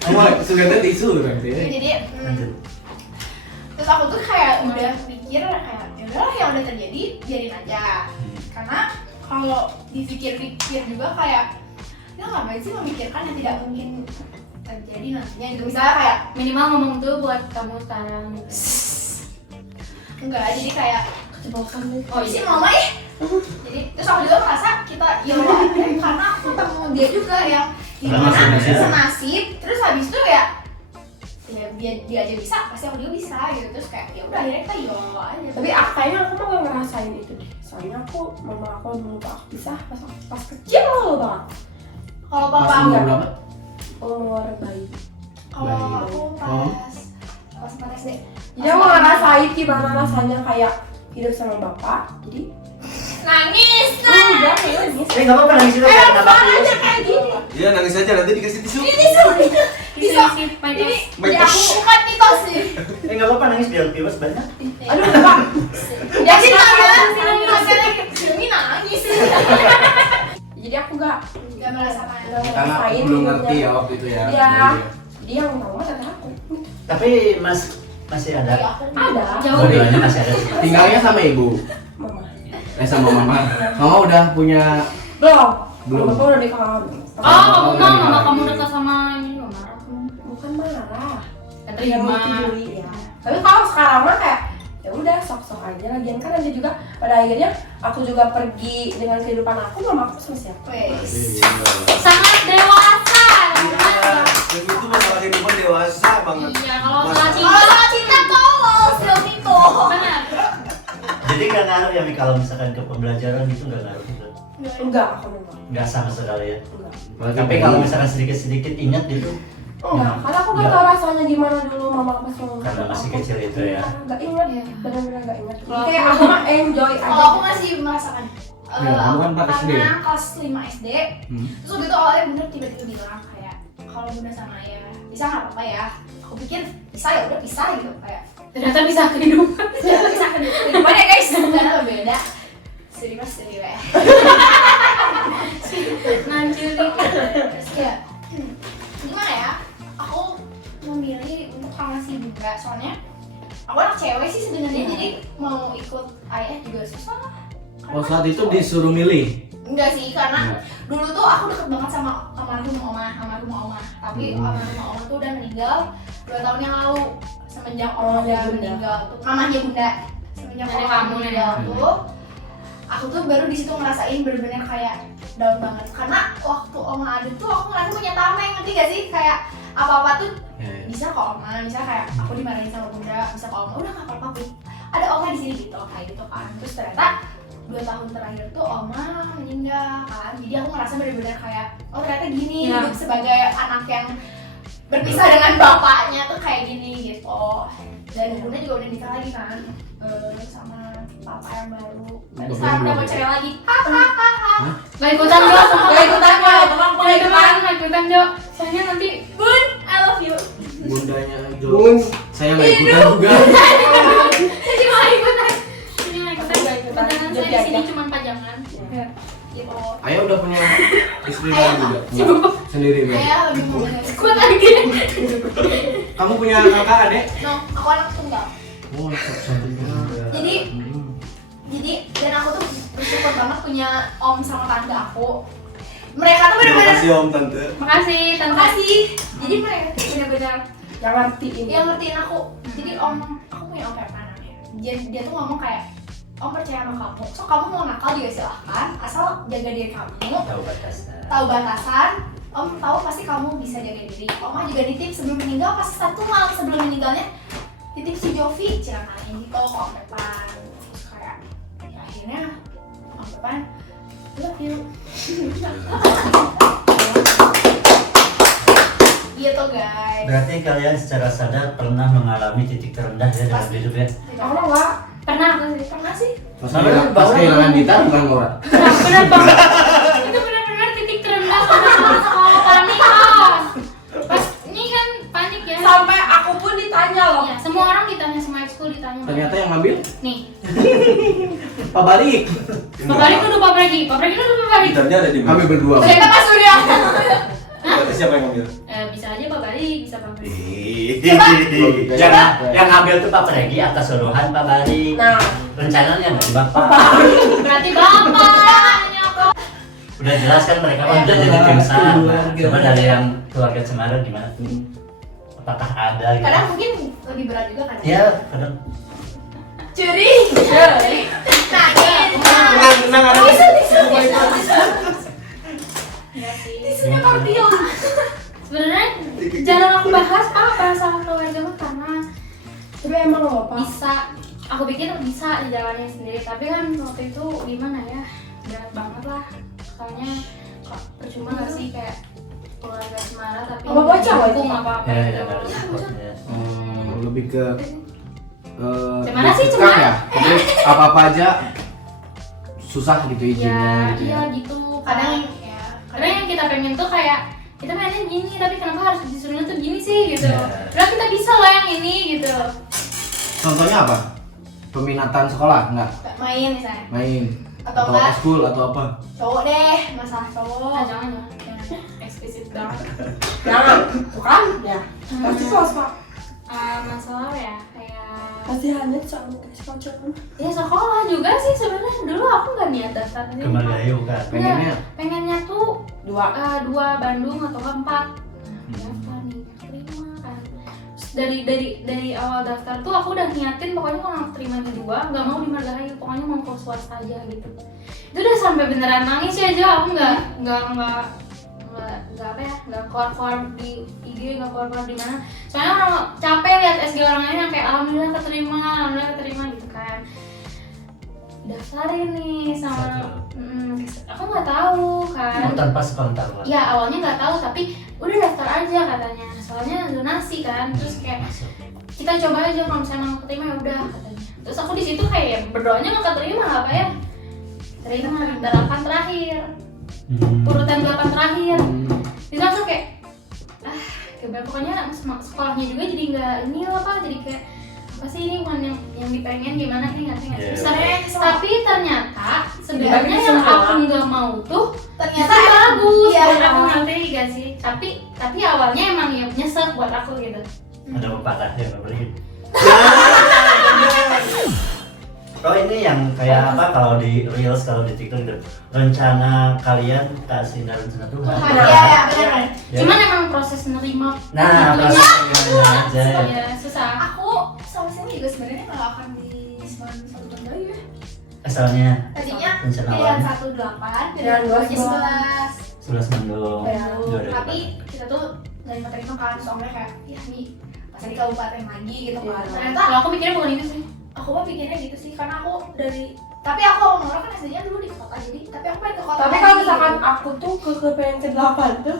Semua sudah tisu berarti. Jadi lanjut. terus aku tuh kayak udah mikir kayak ya udahlah yang udah terjadi biarin aja. Karena kalau dipikir-pikir juga kayak ya ngapain sih memikirkan yang tidak mungkin terjadi nantinya gitu. Misalnya kayak Minimal ngomong tuh buat kamu sekarang gitu. enggak, jadi kayak Keceplosan deh. oh isi mama ya. Jadi terus aku juga merasa kita ya aja karena aku ketemu dia juga yang Karena gimana senasib. senasib. Terus habis itu ya dia dia aja bisa, pasti aku juga bisa gitu. Terus kayak ya udah akhirnya kita YOLO aja. Tapi kayaknya aku mah gak ngerasain itu deh. Soalnya mama aku dulu aku pisah pas kecil banget. Kalau Pas papa umur enggak. berapa? Umur bayi. Kalau Baik. aku Oh. pas 4 SD. Jadi aku ngerasain gimana rasanya kayak hidup sama bapak. Jadi Nangis. enggak nangis. Nggak apa-apa nangis juga biar nambah aja views. kayak gini. Iya nangis aja nanti dikasih tisu. Bisa. Isi Ini Baik, ya aku bukan mitos sih. Nggak apa-apa nangis biar viewers banyak. Aduh enggak. Jadi nangis. Silmi nangis. Jadi aku enggak merasakan. Karena aku belum ngerti ya waktu itu ya. Iya. Dia yang tahu mah tante aku. Tapi masih ada. Ada. Jauh. Dua-duanya masih ada sih. Tinggalnya sama ibu. Mama. Sama mama. Mama udah punya Belum. Belum. Mama udah nikah. Oh, kamu mama kamu dekat sama ini nggak marah kamu? Bukan marah. Kan Yang terima. menyetujui ya. Tapi kalau sekarang mah kayak ya udah sok-sok aja lagian kan nanti juga pada akhirnya aku juga pergi dengan kehidupan aku, mama aku sama siapa? Wes. Sangat dewasa. Yang itu masalah kehidupan dewasa banget. Iya, kalau Mas- salah Kalau cinta. sama cinta tolol Silmi tuh. Benar. Jadi nggak ngaruh ya Mi, kalau misalkan ke pembelajaran gitu nggak ngaruh gitu. Enggak, aku enggak. Nggak sama sekali ya. Enggak. Tapi kalau misalkan sedikit-sedikit ingat gitu, Enggak, karena aku nggak tahu rasanya gimana dulu mama pas ngomong. karena masih kecil itu ya. Enggak ingat, Iya. benar-benar enggak ingat. Kalau Kayak aku- aku mah enjoy aja. Kalau aku masih merasakan. Ya, kamu kan 4 SD. Karena kelas 5 SD. Hmm. Terus waktu itu awalnya bener tiba-tiba bilang kayak kalau bunda sama ayah bisa nggak apa-apa ya. Aku pikir bisa ya udah bisa gitu kayak. Ternyata bisa kehidupan. Ternyata bisa kehidupan ya guys, ternyata beda. Serius ya. Ngancur Terus kayak gimana ya? Aku memilih untuk sama si bunda soalnya aku anak cewek sih sebenarnya jadi mau ikut ayah juga susah. Oh saat itu disuruh milih. Enggak sih, karena Enggak. dulu tuh aku deket banget sama almarhum oma. Tapi almarhum oma tuh udah meninggal 2 tahun yang lalu. Semenjak oma Mamanya udah bunda. meninggal tuh, mamanya bunda. Semenjak Nenek oma kamu, meninggal nenek tuh, aku tuh baru di situ ngerasain bener-bener kayak down banget. Karena waktu oma ada tuh aku ngerasa punya tameng, ngerti gak sih? Kayak apa-apa tuh Ya, ya. bisa kok oma, misalnya kayak aku dimarahin sama bunda, bisa kok oma, udah gak apa-apa Bu. Ada oma di sini gitu, kayak gitu kan. Terus ternyata 2 tahun terakhir tuh oma meninggal kan, jadi aku ngerasa bener-bener kayak oh ternyata gini Ya. hidup sebagai anak yang berpisah dengan bapaknya tuh kayak gini gitu. Dan bunda juga udah nikah lagi kan sama papa yang baru. Dan sekarang udah mau cerai lagi. Hahaha. Gak ikutan Jo. Gak ikutan, Jo. Tolong Gak ikutan, gak ikutan Jo. Soalnya nanti Bun, I love you. Bundanya Jo. Bun. Saya nggak ikutan juga. Jadi mau ikutan ini gak ikutan. Gak ikutan. Beneran saya di sini cuma pajangan. gitu. Ayah udah punya istri lain juga? Enggak. Sendiri nih. Ayah lebih mau banyak. Kuat lagi. Kamu punya kakak adik? No, aku anak tunggal. Oh, satu-satunya. Jadi dan aku tuh bersyukur banget punya om sama tante aku. Mereka tuh Terima benar-benar kasih Om Tante. Makasih tante. makasih. Jadi mereka tuh benar-benar Yang ngertiin. yang ngertiin aku. Jadi om, aku punya om kayak mana ya? Dia tuh ngomong kayak om percaya sama kamu. So kamu mau nakal juga silahkan, asal jaga diri kamu. Tahu batasnya. Tahu batasan. Om tahu pasti kamu bisa jaga diri. Oma juga nitip sebelum meninggal, pas 1 malam sebelum meninggalnya titip si Jovi cilakain gitu ke Om Pepan. Terus kayak ya akhirnya Om Pepan love you. Gitu guys. Berarti kalian secara sadar pernah mengalami titik terendah ya dalam hidup ya? Aku mah enggak. Pernah aku sih. Pernah sih? Pas kehilangan Dita bukan Laura. Benar banget. Itu benar-benar titik terendah sama sekolah panik. Pas ini kan panik ya. Sampai aku pun ditanya loh. Ya, semua orang ditanya sama ekskul ditanya. Ternyata yang ngambil Nih, Pak Balik. Pak Bari tuh Pak Pregi. Pak Pregi tuh Pak Bari. Gitarnya ada di Kami mana? berdua. Ternyata Pak Surya. Berarti siapa yang ngambil? Bisa aja Pak Bari, bisa Pak Pregi. Yang ngambil tuh Pak Pregi atas suruhan Pak Bari. Nah, Rencananya nggak Bapak. Berarti Bapak nyokap. Udah jelas kan mereka kan udah jadi tim sar. Coba dari yang keluarga Cemara gimana? Apakah ada gitu? Kadang mungkin lebih berat juga kan? Ya, kadang Curi. Nangis. Tenang ada. Tisunya Karpio. Sebenarnya jarang aku bahas apa masalah keluarga mah karena Tapi emang nggak apa. bisa, aku pikir bisa dijalannya sendiri, tapi kan waktu itu gimana ya, berat banget lah. Soalnya kok percuma gak sih kayak keluarga Semara tapi Apa bocah, dukung Wajib? apa-apa Ya, gitu. harus support, ya. Lebih ke Cemara sih, dikekang cemara. ya. Jadi apa-apa aja susah gitu Ya, izinnya gitu iya ya. gitu. Kadang ya, Kadang yang kita pengen tuh kayak kita mainnya gini, tapi kenapa harus disuruhnya tuh gini sih gitu. Ya. Udah kita bisa lah yang ini gitu. Contohnya apa? Peminatan sekolah enggak? main misalnya Main Atau atau enggak? eskul atau apa? cowok deh, masalah cowok. Ah, jangan eksplisit banget. Jangan, bukan? Ya. Pasti swasta. Masalah apa ya, kayak Pasti hanya sama kayak sekolah. ya sekolah juga sih sebenarnya. Dulu aku nggak niat daftar sini. Kemargahayu kan. Pengennya Pengennya tuh 2. 2 Bandung atau 4. Daftar nih, terima kan. Terus dari awal daftar tuh aku udah niatin pokoknya kalau aku terima di 2 nggak mau di Margahayu, pokoknya mau ke swasta aja gitu. Itu udah sampai beneran nangis ya aja, aku nggak apa ya, nggak keluar di IG, nggak keluar di mana. Soalnya orang capek lihat SG orang lain yang kayak alhamdulillah keterima gitu kan. Daftarin nih sama aku nggak tahu kan. Oh, tanpa sekontak lah. Ya awalnya nggak tahu tapi udah daftar aja katanya. Soalnya donasi kan, terus kayak Masuk. kita coba aja kalau misalnya mau keterima ya udah katanya. Terus aku di situ kayak ya berdoanya nggak keterima apa ya? Terima 8 terakhir, urutan 8 terakhir. Itu langsung kayak kayak pokoknya sekolahnya juga jadi nggak ini lah apa, jadi kayak apa sih ini bukan yang dipengen gimana sih nggak sih nggak sih. Yeah. Sebenarnya tapi ternyata sebenarnya yang aku nggak mau tuh Ternyata itu bagus iya. buat aku nanti gak sih, tapi awalnya emang ya nyesek buat aku gitu. Ada pepatah ya nggak boleh. Oh ini yang kayak apa kalau di reels, kalau di TikTok gitu, rencana kalian tak sinar rencana Tuhan. Iya ya benar. Ya. Cuman emang proses nerima Nah, itunya, prosesnya aja. ya susah. Aku sama sini juga sebenarnya nggak akan di satu tahun ya. Asalnya Tadinya rencana pilihan awalnya 1 8, pilihan 2 11. 11 Bandung. Ya. Tapi kita tuh nggak terima kan, soalnya kayak ya nih pas di kabupaten lagi gitu kan. Iya. Ternyata Kalau aku pikirnya bukan itu sih. aku mah pikirnya gitu sih, karena aku tapi aku sama Nora kan SD-nya dulu di kota, jadi tapi aku pengen ke kota. Tapi kalau misalkan aku tuh ke pengen ke 8 tuh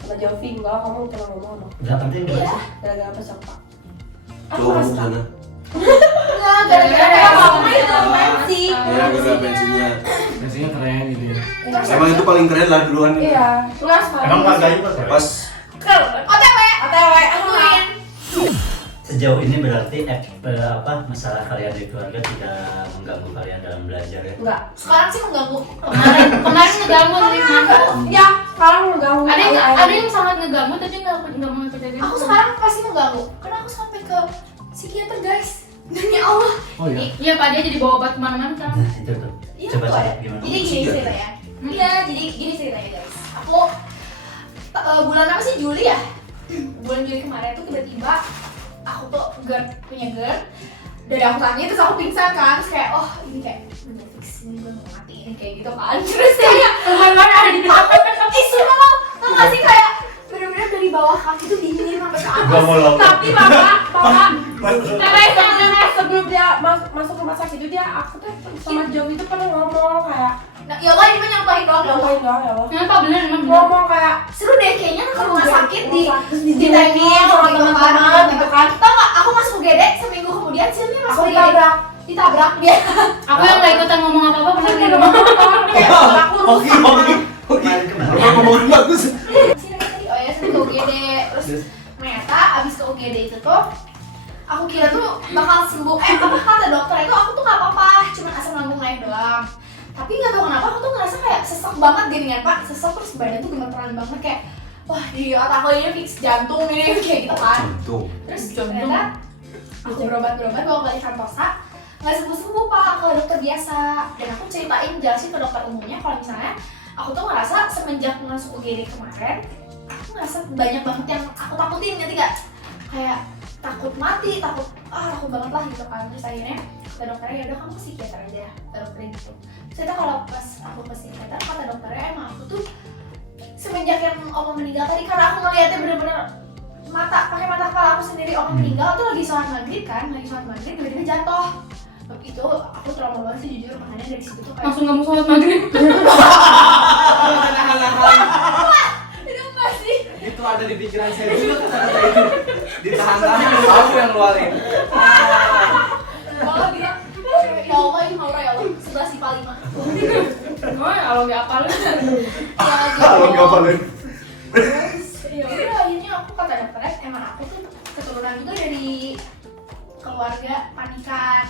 sama Jovi, enggak, kamu pernah ngomong sama aku. 8 tim berapa sih? Gara-gara peserta. Cowok kamu sana. enggak gara-gara Kamu itu pensi. Ya, gara-gara bensinnya. biasanya keren gitu ya. Emang itu paling keren lah duluan. Iya, enggak sekarang. Emang Margahayu kok keren? Pas OTW akuin. Sejauh ini berarti masalah kalian di keluarga tidak mengganggu kalian dalam belajar ya? Enggak. Sekarang sih mengganggu. Kemarin ngeganggu sih aku. Ya, sekarang ngeganggu. Ada yang sangat ngeganggu tapi nggak mau kejadian. Aku sekarang pasti mengganggu, karena aku sampai ke psikiater guys. Demi Allah. Oh iya. Iya Pak, dia jadi bawa obat kemana-mana kan. Nah itu tuh. Iya, Coba kok coba ya. gimana? Jadi gini ceritanya. Iya, jadi gini ceritanya guys. Aku bulan apa sih, Juli ya? Bulan Juli kemarin tuh tiba-tiba aku tuh punya GERD. Dari aku tanya terus aku pingsan kan, terus kayak oh ini kayak udah fix ini gue mau mati ini kayak gitu kan. Terus kayak Teman-teman ada di aku sumpah lo tau gak sih kayak bener-bener dari bawah kaki tuh dingin sampai ke Gua atas. mau lompat. Tapi Bapak, Teman-teman. sebelum dia masuk rumah sakit itu dia aku tuh sama Jovi itu pernah ngomong kayak Nah, ya Allah ini mah nyontohin doang dong. ngapain doang ya Allah. Kenapa bener emang bener? Ngomong kayak Seru deh kayaknya ke rumah sakit di di tengin sama sama teman-teman gitu kan. Tau gak aku masuk UGD seminggu kemudian Silmi aku masuk UGD. ditabrak Dia. Aku yang nggak ikutan ngomong apa-apa bener Aku di udah rumah. ngomong kayak aku Oke. Rumah ngomongin bagus. Sini tadi oh ya sering ke UGD. Terus ternyata abis ke UGD itu tuh aku kira tuh bakal sembuh. Apa kata dokter itu aku tuh nggak apa-apa, cuma asam lambung naik doang. Tapi nggak tahu kenapa aku tuh ngerasa kayak sesek banget gini kan Pak, sesek terus badan tuh gemeteran banget kayak wah di otak aku ini fix jantung ini kayak gitu kan. Tuh. Terus ternyata aku berobat bawa balik Santosa nggak sembuh Pak, ke dokter biasa. Dan aku ceritain jelasin ke dokter umumnya kalau misalnya aku tuh ngerasa semenjak masuk UGD kemarin aku ngerasa banyak banget yang aku takutin, ngerti gak? Kayak takut mati, takut banget lah gitu kan. Terus akhirnya kata dokternya ya udah kamu ke psikiater aja, kata dokternya gitu. Ternyata kalau pas aku ke psikiater kata dokternya emang aku tuh semenjak yang Oma meninggal tadi, karena aku ngeliatnya bener-bener pakai mata kepala aku sendiri orang meninggal tuh lagi sholat maghrib kan, tiba-tiba jatuh. Itu aku trauma banget sih jujur, makanya dari situ tuh kayak Langsung kamu sholat maghrib. itu enggak sih. Itu ada di pikiran saya juga kata-kata itu. Ditahan-tahan tahu yang luarin. Malah bilang, ya Allah ini Maura ya Allah, 11 IPA 5. Oh, kalau nggak apa lu. Ya Kalau nggak balik. Terus ya udah akhirnya aku kata dokternya emang aku tuh keturunan juga dari keluarga panikan,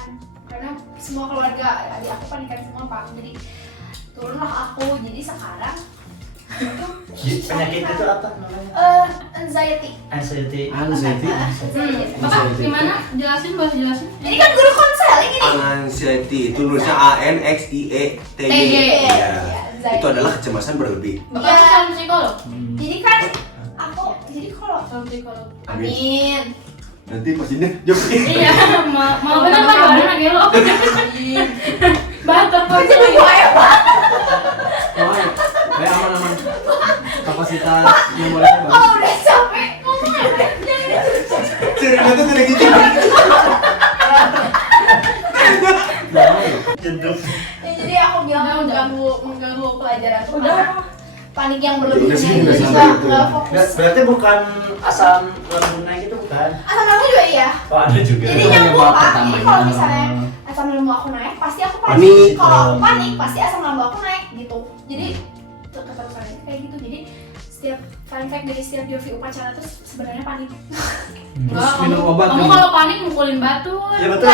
karena semua keluarga adik aku panikan semua Pak, jadi turunlah aku. Jadi sekarang Penyakit itu apa namanya? Anxiety. Anxiety. Bapak gimana? Jelasin, Mbak, jelasin. Jadi kan guru konseling ini. Anxiety itu nulisnya ANXIETY. TY. Iya. Anxiety. Itu adalah kecemasan berlebih. Bapak tuh calon psikolog. Jadi kan aku jadi kalau Calon psikolog. amin. Nanti pas ini jawab. Iya, mau bener Pak, gimana lagi lo? Batuk Pak. Jadi gue ya Pak. Kayak aman-aman. Kapasitas memorinya bagus. Kalau udah capek ngomong apa? Cerita tuh tidak gitu. Jeduk. Ya, jadi aku bilang mengganggu pelajaran tuh Udah. karena panik yang berlebihan Udah sih, itu udah juga sampai itu. nggak fokus. Berarti bukan asam lambung naik itu bukan? Asam lambung juga iya. Oh ada juga. Jadi Itu nyambung penyebab Pak. Jadi pertamanya. kalau misalnya asam lambung aku naik, pasti aku panik. Panik. Kalau aku panik, pasti asam lambung aku naik gitu. Jadi keterusannya kayak gitu. Jadi setiap fun fact dari setiap Jovi upacara tuh sebenarnya panik. Terus minum obat Kamu kan? kalau panik mukulin batu. Iya betul.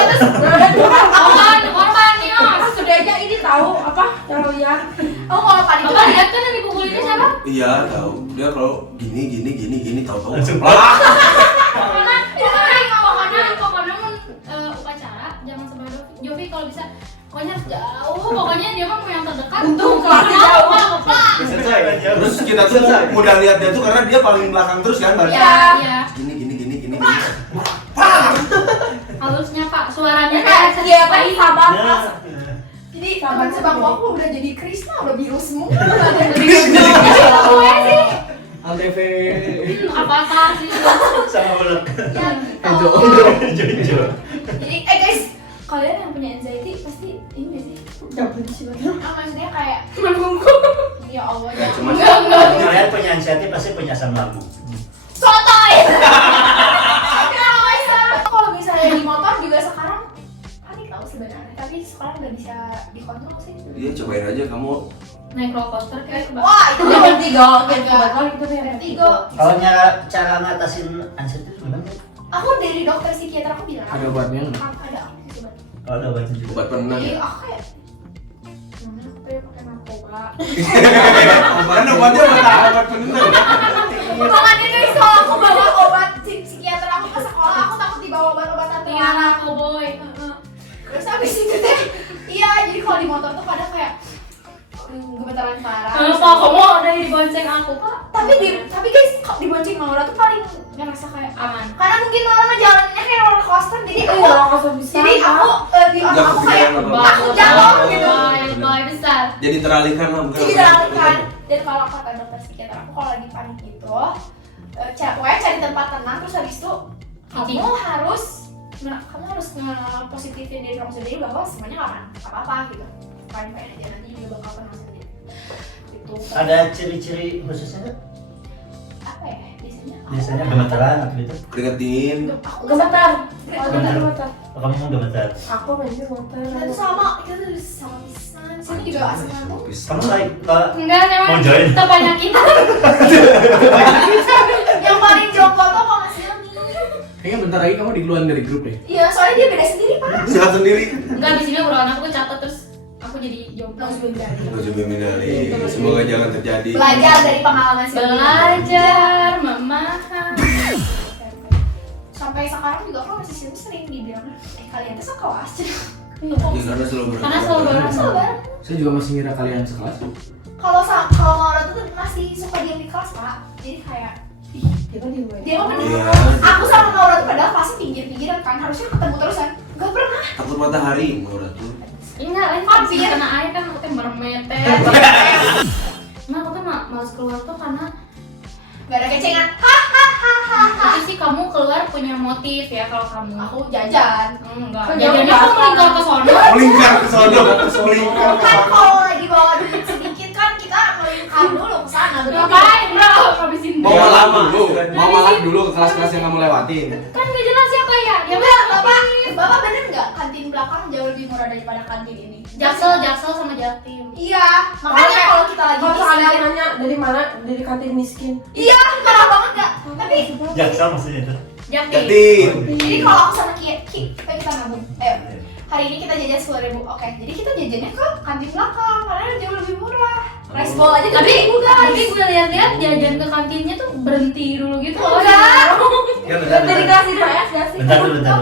Korban nih, Mas. Sudah aja ini tahu apa yang lihat. Aku kalau panik tuh Bapak panik. lihat kan yang dipukulinnya siapa? Iya tahu. Dia kalau gini tahu-tahu. Langsung. Pokoknya upacara jangan sebelah Jovi kalau bisa. Pokoknya harus jauh. Pokoknya dia mah mau yang terdekat. Untung kelasnya jauh. Selesai. Terus kita tuh mudah lihat dia tuh karena dia paling belakang terus kan baru. Iya. Gini. Halusnya Pak, suaranya Kayak kayak tadi sabar. Nah, Jadi teman sebangku aku udah jadi Krisna, udah biru semua. Antv. Apa sih? sama belak. Ya Ejo. gitu. Jojo. Jadi guys, kalian yang punya anxiety pasti ini gak sih? Jangan benci lagi. Maksudnya kayak Menunggu. ya Allah Ya, ya. cuma- Enggak. Kalian punya anxiety pasti punya asam lambung. Sotoy. Kenapa bisa? Kalau misalnya di motor juga sekarang panik tau sebenarnya, tapi sekarang udah bisa dikontrol sih. Iya cobain aja kamu. Naik roller coaster kayak Wah itu Yang jangan ketiga, yang kebetulan itu tuh yang vertigo. Kalau cara ngatasin anxiety itu gimana? Aku dari dokter psikiater aku bilang Ada obatnya nggak? ada aku sih obat. Oh ada obatnya juga. Obat penenang Iya ya. aku kayak gimana aku kayak pakai narkoba. Mana obatnya obat penenang. Makanya guys kalau aku bawa obat psikiater aku ke sekolah aku takut dibawa obat-obatan tinggal terlarang. aku boy. Terus habis itu deh, iya jadi kalau di motor tuh kadang kayak gemetaran parah. Pak, kamu udah dibonceng aku Pak. Tapi guys kalau dibonceng Maura tuh paling ngerasa kayak Aman. karena mungkin Maura mah jalannya kayak roller coaster jadi aku Iya, langsung bisa. jadi aku di otak Nggak aku kayak kepikiran apa-apa. takut jatuh gitu. Boy besar. Jadi teralihkan lah bukan. Jadi teralihkan. Dan kalau kata dokter psikiater aku kalau lagi panik itu pokoknya cari tempat tenang terus habis itu kamu harus nge-positifin diri kamu sendiri bahwa semuanya gak akan apa-apa gitu. Fine-fine aja nanti juga bakal tenang sendiri. Gitu. Ada ciri-ciri khususnya nggak? Apa ya biasanya? Biasanya gemetaran atau gitu? Keringet dingin. Aku Gemetar. Gemetar. Gemetar. Oh, kamu mau gemetar? Aku mainnya gemetar. kita tuh sama pisan. Sini juga asam lambung. Kamu like Enggak, mau memang join? kita banyak kita. Yang paling jomblo tuh kalau masih Kayaknya bentar lagi kamu dikeluarin dari grup deh. iya soalnya dia beda sendiri pak. Sehat sendiri. Enggak, di sini obrolan aku catat terus aku jadi jomblo. Coba minari. Semoga jangan terjadi. Belajar dari pengalaman sendiri. Belajar memahami. Sampai sekarang juga aku masih sering dibilang kalian tuh sekelas. Ya karena selalu berada. Karena selalu bareng. Kesel banget. Saya juga masih ngira kalian sekelas. Kalau Maura tuh masih suka diam di kelas pak. Jadi kayak Kita di mana? dia mah bener. Iya. Aku sama Maura tuh padahal kelasnya pinggir-pinggiran kan harusnya ketemu terusan. Gak pernah. Takut matahari Maura tuh. Enggak, lain Hampir. kena air kan aku tuh mermeter. Nah, aku tuh males keluar tuh karena Gak ada kecengan. Hahaha. itu sih kamu keluar punya otomotif ya kalau kamu. Aku jajan. Enggak. Kan Jajannya jauh aku melingkar ke sono. Melingkar ke sono, melingkar ke Kan sono. kalau lagi bawa duit sedikit kan kita melingkar dulu ke sana. Betul Ngapain tidak? bro? Habisin Mau duit. malak dulu, mau malak dulu ke kelas-kelas yang kamu lewatin. Kan gak jelas siapa ya? Ya udah, Bapak bener nggak kantin belakang jauh lebih murah daripada kantin ini? Jaksel sama Jaktim. Iya, makanya kalau kita lagi Kalau kalian miskin, nanya dari mana, dari kantin miskin. iya parah banget nggak? Tapi Jaksel maksudnya itu. Jaktim. Jadi, jadi kalau aku sama Ki, ayo kita nabung. Ayo, hari ini kita jajan 10.000. Oke, jadi kita jajannya ke kantin belakang karena jauh lebih murah. Rice bowl aja Tapi guys. gue lihat-lihat jajan ke kantinnya tuh berhenti dulu gitu loh. Enggak. Ya bentar, Dari bentar. kasih PS gak sih? Bentar.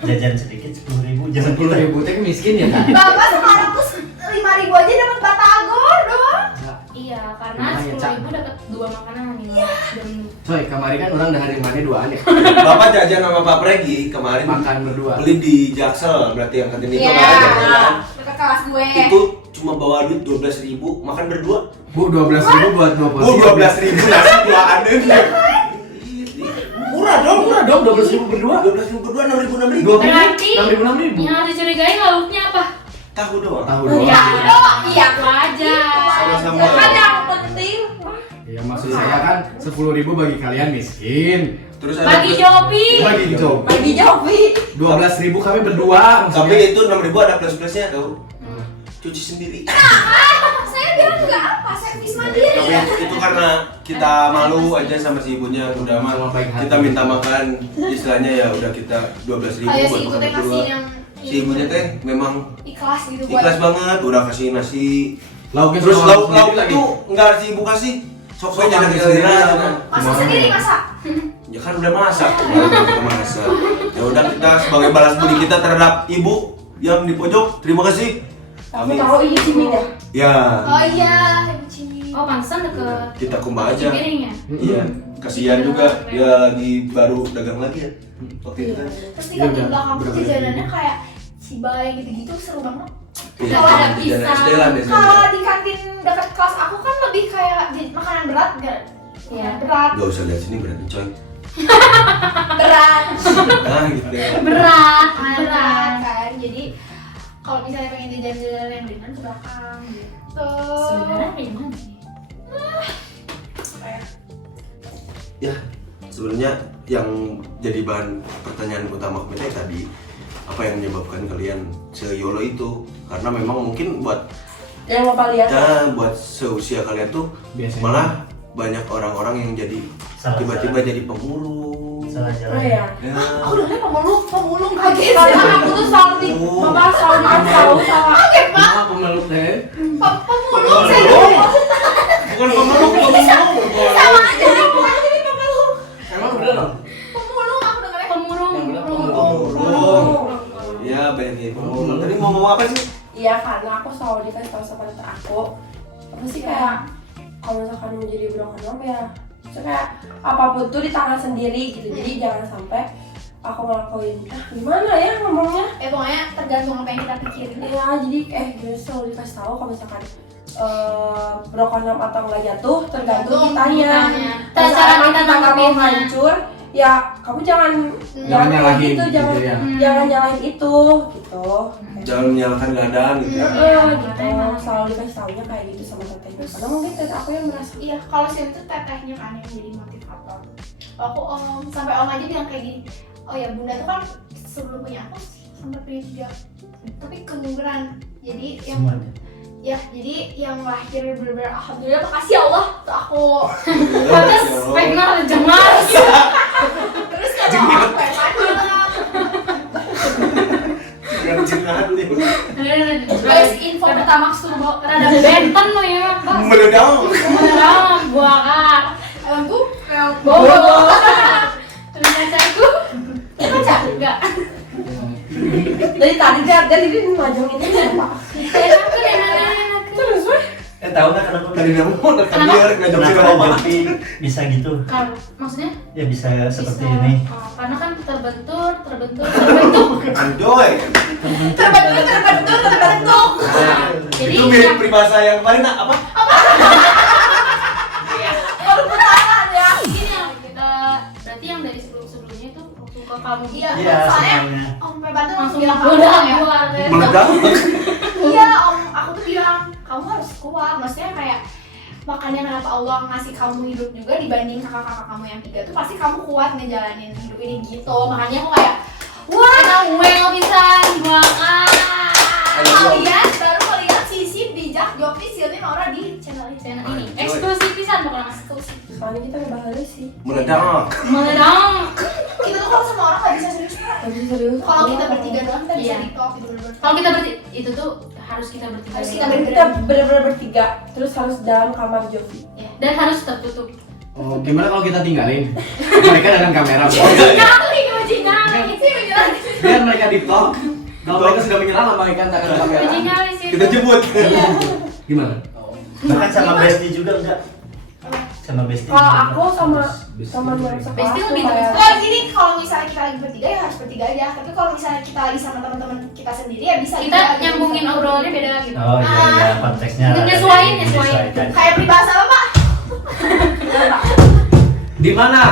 Jajan sedikit 10.000, jangan 10.000 teh miskin ya kan? Bapak sekarang tuh 5.000 aja dapat batagor doang. Iya, karena Lumayan, Cak. 10.000 dapat 2 makanan nih. Dan Coy, kemarin kan orang dari mana duaan ya? Bapak jajan sama Pak Pregi kemarin Makan berdua. beli di Jaksel, berarti yang kantin itu Iya. kemarin jajan. Dekat kelas gue. Itu cuma bawa duit 12.000, makan berdua. Bu, 12.000 buat 2 porsi. Oh, 12.000 nasi dua aneh. Murah dong, Murah dong, 12.000 berdua. 12.000 berdua, 6.000. 2 berarti 6.000. yang harus dicurigai lauknya apa? Tahu doang. Tahu Oh, doang. iya. Iya, Itu aja. Sama-sama. Kan yang penting. Ya maksud saya kan 10.000 bagi kalian miskin. Terus ada Bagi Shopee. Bagi Jopi. Bagi Jovi. 12.000 kami berdua. tapi maksudnya. itu 6.000 ada plus-plusnya tahu. Cuci sendiri. Saya bilang nggak apa, servis mandiri. Tapi itu karena kita malu aja sama si ibunya, udah mah Sama baik hati. kita minta makan, istilahnya ya udah kita 12.000 Kayak si buat ibu makan teh berdua. kasih yang Si ibunya teh memang ikhlas gitu buat. ikhlas banget, udah kasih nasi. Lauknya Terus sama lauk sendiri lagi. itu enggak si ibu kasih. Sok Sok aja ambil kita sendiri sendiri. aja. Masak sendiri masak. Ya kan udah masak, udah masak. Ya udah kita sebagai balas budi kita terhadap ibu yang di pojok, terima kasih. Kamu tahu ini Cimin ya? Ya, Oh iya, ibu Cimi. Oh, pantesan deket kita kumbah aja. Cibiring ya? Iya, kasihan juga dia lagi baru dagang lagi ya. Waktu itu kan. Terus di Iya, kantin udah, belakang tuh bener-bener. jajanannya kayak cibai gitu-gitu seru banget. Iya, Kalau ada jajan pisang. SD lah biasanya. Kalau di kantin dekat kelas aku kan lebih kayak makanan berat, nggak? Iya. Berat, Gak usah lihat sini berarti coy. berat, Nah gitu ya. Berat, berat kan. Jadi kalau misalnya pengen jajan-jajan yang ringan ke belakang gitu. Sebenarnya kayak gimana sih? Ya, sebenarnya yang jadi bahan pertanyaan utama kita tadi, apa yang menyebabkan kalian se-YOLO itu? Karena memang mungkin buat Yang Bapak lihat. buat seusia kalian tuh Biasanya. malah banyak orang-orang yang jadi Salah tiba-tiba jadi pemulung. salah Oh jalan. ya. Ya. Aku dengarnya pemulung kaget. Karena aku tuh selalu di Bapak selalu dikasih tahu sama Kaget pak, Nah, pemeluk teh. pemulung saya dulu. Bukan pemulung, pemulung. Sama aja, bukan jadi pemulung. Emang bener dong? Pemulung aku dengarnya. Pemurung. Yang bener Pemulung. Ya banyak yang pemulung. Tadi mau ngomong apa sih? Iya, karena aku selalu dikasih tahu sama tante aku. Apa sih kayak kalau misalkan mau jadi budak anak ya, so kayak apapun tuh di tangan sendiri gitu. Jadi jangan sampai aku ngelakuin gimana ya ngomongnya. Pokoknya tergantung apa yang kita pikirin. Ya jadi gue selalu dikasih tahu kalau misalkan brokonam atau enggak jatuh tergantung kitanya. Cara Cara kita kita nggak mau nanggepinnya. hancur, ya kamu jangan Jangan kayak nyalahin gitu, jangan gitu ya. jangan nyalahin itu gitu. Jangan menyalahkan keadaan gitu ya. Gitu. Selalu dikasih tahunya kayak gitu sama tetehnya. Karena mungkin teteh aku yang merasa Iya, kalau sih itu tetehnya kan yang jadi motivator. Aku sampai om aja bilang kayak gini. Oh ya bunda tuh kan sebelum punya aku sempat punya 3, tapi kemunduran. Jadi yang Semuanya. ya jadi yang lahir bener-bener alhamdulillah makasih ya Allah tuh aku. Pantes pengen jemas. Terus kata orang kayak panik. Jangan cinta nih. Guys, info pertama suruh Rada benten lo ya, Pak. Meledang. Beneran, gua kan. emangku kayak Bobo. Ternyata aku. baca. Enggak. dari tadi dari ini majongin ini Pak. Enak kan enak. Terus weh. Tahu nggak kenapa Tadi kamu mau tekan dia ngajak si kenapa Roma. Jopi bisa gitu? Kan maksudnya Ya bisa seperti bisa, ini. karena kan terbentur. Anjoy. Terbentuk. Jadi Itu mirip yang peribahasa yang kemarin apa? Putaran ya. gini yang kita berarti berarti yang dari sebelumnya itu waktu ke kamu Iya, Iya, soalnya semuanya. Om Pepa tuh langsung bilang kamu udah ya. keluar deh. Meledak. Iya, Om, aku tuh bilang kamu harus kuat. Maksudnya kayak makanya kenapa Allah ngasih kamu hidup juga dibanding kakak-kakak kamu yang 3 tuh pasti kamu kuat ngejalanin hidup ini gitu. Makanya aku kayak wah, Kita well pisan, doakan. kalian baru melihat sisi bijak Jovi, Silvi, Maura di channel ini. Channel ini eksklusif pisan pokoknya eksklusif. Soalnya kita ngebahas sih. Meledak. Meledak. Kita tuh kalau sama orang gak bisa serius. Tapi serius. Kalau kita bertiga doang kita bisa Iya. di talk gitu bener-bener. Kalau kita itu tuh harus kita bertiga. Harus kita dulu. Kita benar-benar bertiga, terus harus dalam kamar Jovi. Dan harus tertutup. Oh, gimana kalau kita tinggalin? Mereka dengan kamera. Nyali, bajingan. Biar mereka di vlog. Kalau mereka sudah menyerang, lambaikan tangan kamera. Bajingan sih. Kita jemput. Gimana? Bahkan sama Besti juga enggak? Sama Besti. Kalau juga. aku sama yang sekelas Besti tuh lebih kayak Kalau gini, kalau misalnya kita lagi bertiga ya harus bertiga aja. Tapi kalau misalnya kita lagi sama teman-teman kita sendiri ya bisa Kita juga, gitu. nyambungin obrolannya beda gitu. Oh iya iya konteksnya. Nyesuaiin, ada nyesuaiin. disesuaikan. Kayak peribahasa apa, Pak? Di mana?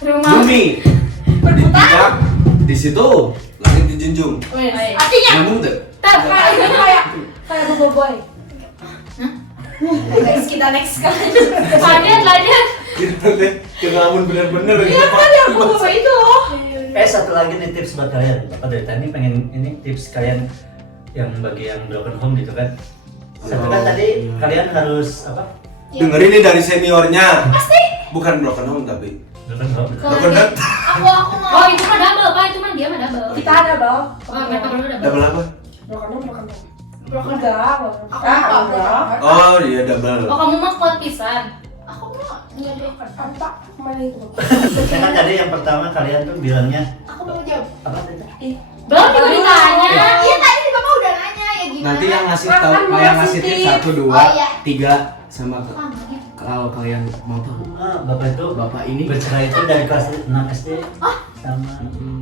Rumah. Bumi. Berputar. Di situ. Langit dijunjung. Artinya Nyambung tuh. kayak boboiboy. guys, kita next kali. Lanjut. Kita deh, kita ngelamun bener-bener. Iya kan yang boboiboy itu loh. Satu lagi nih tips buat kalian. Bapak dari tadi pengen ini tips kalian yang bagi yang broken home gitu kan. Satu kan tadi kalian harus apa? Dengerin nih dari seniornya. Pasti. Bukan broken home tapi Broken home. broken heart. Aku mau. Oh, itu mah double, Pak. Itu mah dia mah double. Kita ada bang. Oh, mereka berdua double. Double apa? Broken home. Broken Enggak, Aku enggak. enggak. Oh iya double. Oh, kamu mah kuat pisan. Aku mau enggak broken. Apa? Mana itu? Ya kan tadi yang pertama kalian tuh bilangnya Aku belum jawab. apa tadi? Belum juga ditanya. Iya tadi Bapak udah nanya ya gimana. Nanti yang ngasih Kan tahu, yang ngasih ngasih tips 1, 2, Oh, iya. 3 sama Ah, gitu. kalau kalian mau tahu. Bapak itu Bapak ini bercerai itu dari kelas 6 SD sama.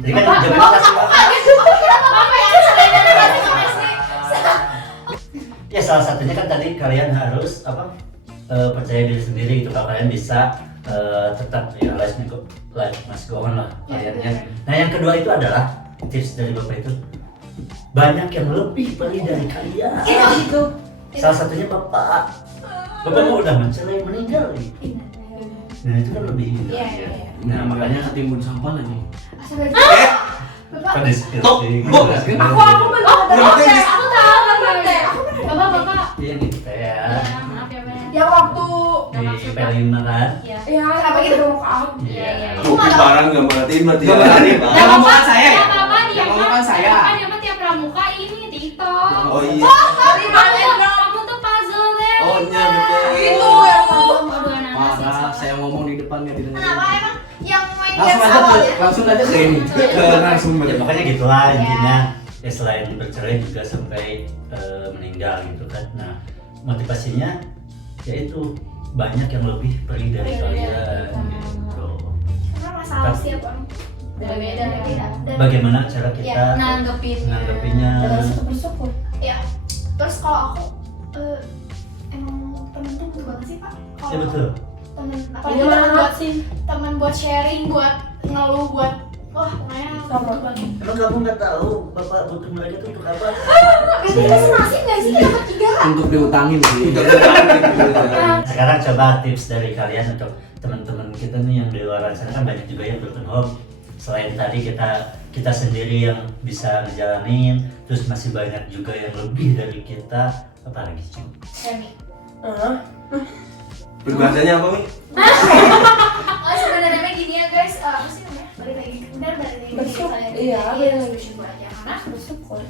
Jadi kan Bapak, zaman Bapak kelas aku kaget. Bapak kira Bapak yang selain dari tadi sama SD. ya salah satunya kan tadi kalian harus apa percaya diri sendiri gitu kalau kalian bisa tetap ya life must go on lah kaliannya. Nah yang kedua itu adalah tips dari bapak itu banyak yang lebih perih dari kalian. Itu. Salah satunya bapak mau udah mencerai meninggal nih. Nah itu kan lebih gitu. Iya, iya, iya. Nah, makanya ketimbun sampah lagi. Bapak. Kan di spill Tok, sih. Bok. Aku benar. Oke, aku tahu Bapak. Aku pernah Bapak. Iya nih kita ya Ya, maaf ya, Ben. Yang waktu di P5 kan. Iya. ya Kenapa gitu? udah mau ke aku. Iya, iya. Aku barang nggak merhatiin berarti. Gak berani, Pak. Yang ngomong kan saya ya? Yang apa dia? Yang ngomong kan saya. Dia mah tiap pramuka ini TikTok. Oh iya. Kamu tuh puzzle deh. Oh iya betul. Itu yang Aduh, anak Parah, saya ngomong di depan nggak didengar. Kenapa emang yang main Langsung dance aja ke, awalnya? langsung aja ke ini, ke narasumber. Ya pokoknya gitulah intinya ya selain bercerai juga sampai meninggal gitu kan. Nah motivasinya yaitu banyak yang lebih perih dari kalian gitu. Karena masalah setiap orang Beda-beda. Dan Bagaimana cara kita Nanggepinnya. menanggapinya? Dan suka bersyukur. ya, terus kalau aku emang temen tuh butuh banget sih Pak. Kalau Ya betul. temen apa Ini mana sih? temen buat sharing, buat ngeluh, buat wah pokoknya Sama. butuh banget. Emang kamu nggak tahu bapak butuh mereka itu untuk apa? Biasanya kita senasib nggak sih kita bertiga? Untuk diutangin sih. Sekarang coba tips dari kalian untuk teman-teman kita nih yang di luar sana kan banyak juga yang broken home. Selain tadi kita sendiri yang bisa ngejalanin, terus masih banyak juga yang lebih dari kita. Apalagi sih? Sharing. Berbahasanya apa Mi? Oh sebenarnya gini ya guys, apa sih namanya? Balik lagi, benar balik lagi. Bersyukur, Kalian. iya, Iya, benar. bersyukur aja karena Bersyukur.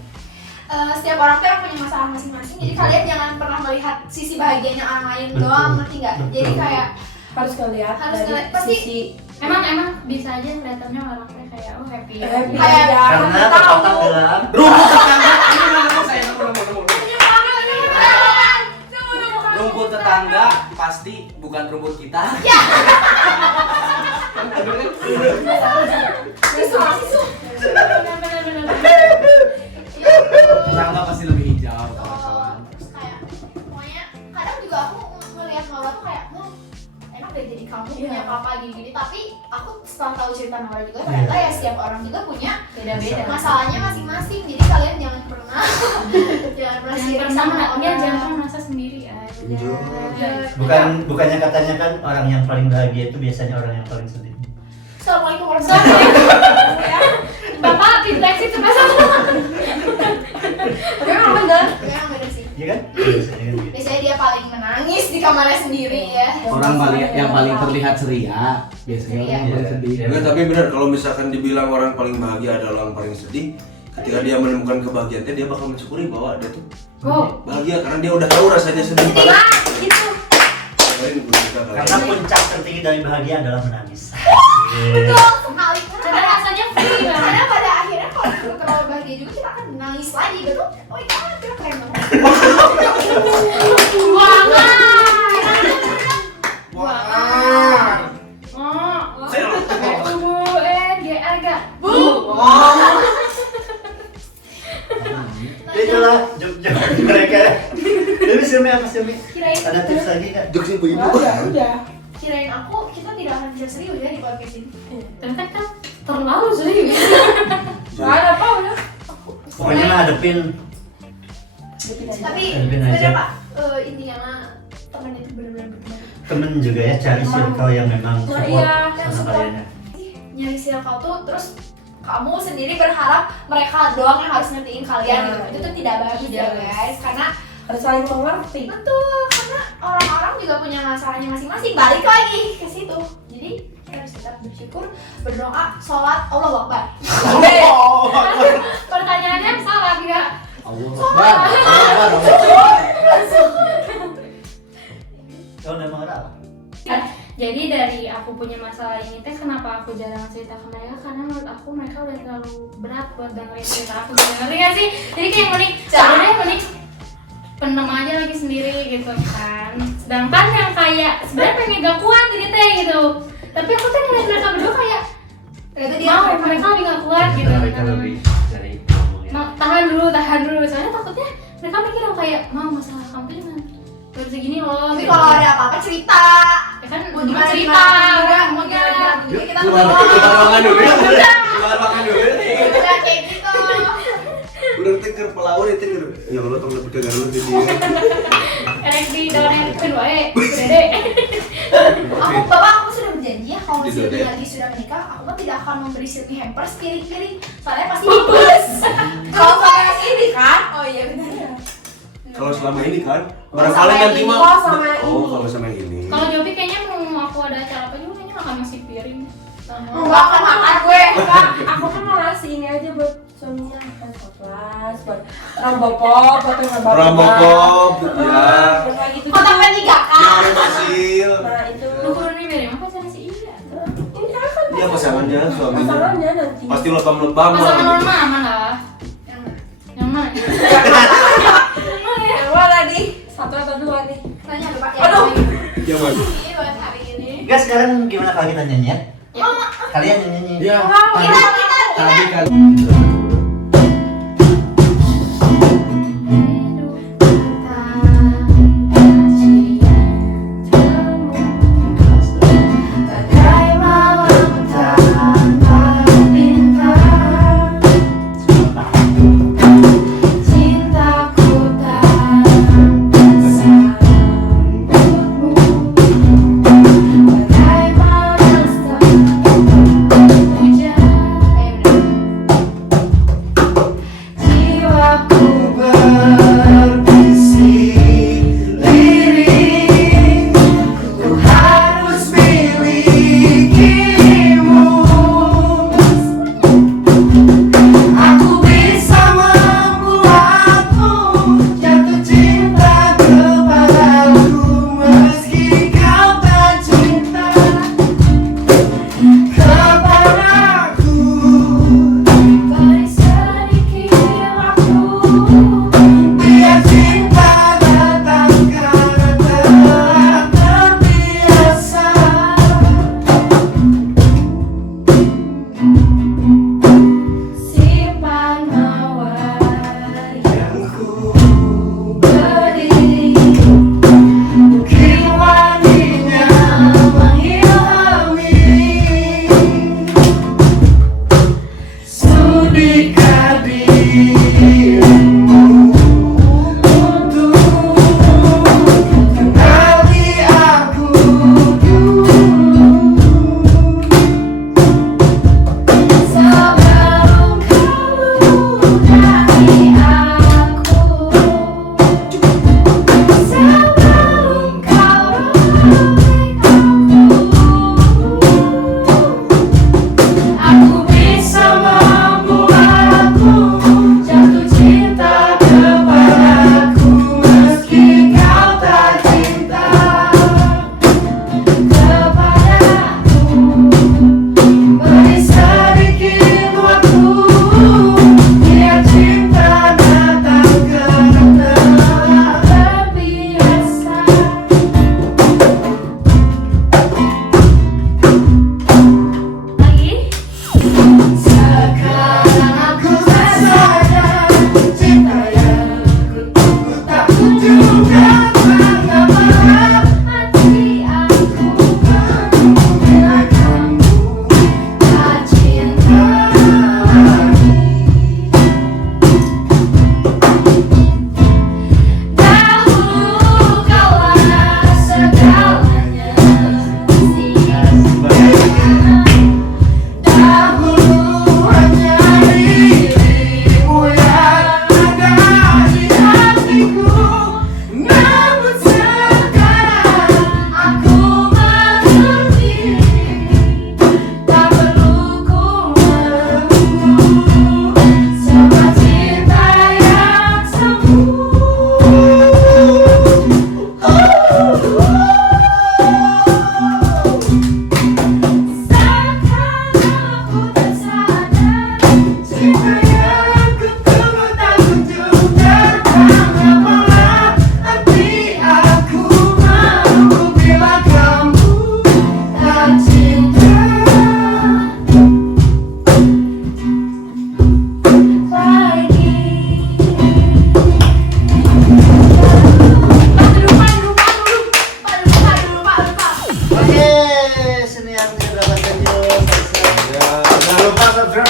setiap orang tuh yang punya masalah masing-masing. Jadi kalian jangan pernah melihat sisi bahagianya orang lain doang, ngerti nggak? Jadi kayak Harus ngeliat Harus dari ngeliat, pasti- sisi Emang bisa aja kelihatannya orangnya kayak oh happy. happy Kayak- aja. Karena Kita bapak tahu. bilang Rumput tetangga, ini mana saya nemu. Rumput tetangga pasti bukan rumput kita. Tetangga pasti lebih hijau. terus kayak pokoknya kadang juga aku ngelihat Maura tuh kayak enak deh jadi kamu punya Iya. papa gini-gini, tapi aku setelah tahu cerita Nora juga ternyata ya setiap orang juga punya Beda-beda. masalahnya masing-masing. Jadi kalian jangan pernah sirik sama orang. Jangan pernah merasa sendiri aja. Bukannya katanya kan orang yang paling bahagia itu biasanya orang yang paling sedih. Assalamualaikum warahmatullahi wabarakatuh. Bapak feedback sih cuma satu. Tapi emang bener. Memang bener sih. Iya kan? Biasanya kan gitu. Biasanya dia paling menangis di kamarnya sendiri ya. Orang yang paling terlihat ceria biasanya orang yang paling sedih. Iya. Enggak, tapi benar kalau misalkan dibilang orang paling bahagia adalah orang paling sedih, ketika dia menemukan kebahagiaannya dia bakal mensyukuri bahwa dia tuh Wow. bahagia karena dia udah tahu rasanya sedih Sedih banget. banget gitu. Karena puncak tertinggi dari bahagia adalah menangis. Betul sekali. Karena rasanya free banget. Karena pada akhirnya kalau kita terlalu bahagia juga kita akan nangis lagi, betul? Oh iya, kita keren banget. Wah. Itulah job-job mereka. Jadi Sumi apa Sumi? Kirain Ada tips lagi nggak? Jokes ibu-ibu. Udah. kirain aku kita tidak akan bisa serius ya di podcast ini. Ternyata kan terlalu serius. Nggak ada apa udah. Pokoknya ngadepin. Tapi Lebih sebenarnya aja. Pak, intinya teman itu benar-benar berteman. Temen juga ya, cari circle yang memang Nah, support iya, yang sama support. kaliannya. Nyari circle tuh terus kamu sendiri berharap mereka doang yang harus ngertiin kalian Nah, gitu. Itu tuh tidak bagus ya guys, karena Harus saling mengerti. betul, karena orang-orang juga punya masalahnya masing-masing. Balik lagi ke situ. Jadi kita harus tetap bersyukur, berdoa, sholat, Allahu Akbar. Pertanyaannya salah enggak? Kau udah mau apa? Jadi dari aku punya masalah ini teh kenapa aku jarang cerita ke mereka, karena menurut aku mereka udah terlalu berat buat dengerin cerita aku. Ngerti gak sih? Jadi kayak mending sebenarnya mending pendem aja lagi sendiri gitu kan. Sedangkan yang kayak sebenarnya pengen gak kuat ini teh gitu. Tapi aku tuh ngeliat mereka berdua kayak Ternyata dia mau mereka lebih gak kuat gitu. Mereka lebih dari kamu ya. Mau tahan dulu. Soalnya takutnya mereka mikir yang kayak mau masalah kamu tuh cuma baru segini loh. Tapi gitu. kalau ada apa-apa cerita. Ya kan Mau gimana gimana cerita? mau gimana Jadi kita Keluar ruangan dulu ya. Keluar ruangan dulu ya. udah kayak gitu. Udah teker pelawar itu teker. Ya Allah tolong dapat dengar lu jadi. Enak di dalam yang kedua dede. Aku sudah berjanji ya kalau Gitu Silvi deh. lagi sudah menikah, aku mah tidak akan memberi Silvi hampers piring-piring. Soalnya pasti dibus. Kalau kayak ini kan, Oh iya benar. Kalau selama ini kan Oh, barangkali sama nanti yang mah. ini. Oh, sama yang Oh, ini. kalau sama yang ini. Kalau Jopi kayaknya mau aku ada acara apa juga kayaknya akan ngasih piring. Enggak akan makan gue. enggak, aku kan mau ngasih ini aja buat suaminya kan kelas buat rambopop, buat yang Rambokop, ya. kayak gitu. Kotak P3K. Yang hasil. Nah itu. Lu kurang nih dari apa cara si Iya? Ini kan Iya pasangannya, suaminya. pasangannya nanti. Pasti lebam-lebam Pasangan lah. normal aman lah. Yang mana? Yang mana? Yang mana lagi? Satu atau dua nih? Tanya ada Pak. Aduh. Yang mana? Ini buat hari ini. Enggak, sekarang gimana kalau kita nyanyi ya? Ya. Kalian yang nyanyi. Ya, tadi kan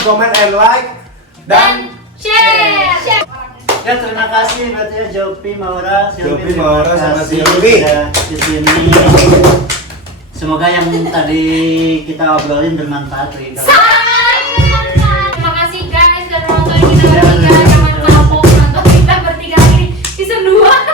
comment, and like. Dan share. Ya terima kasih berarti ya Jopi, Maura, Jopi, terima Maura, sama kasih Silvi. sudah di sini. Semoga yang tadi kita obrolin bermanfaat bagi kalian. Terima kasih guys sudah nonton kita bertiga. Jangan lupa nonton kita bertiga ini season 2.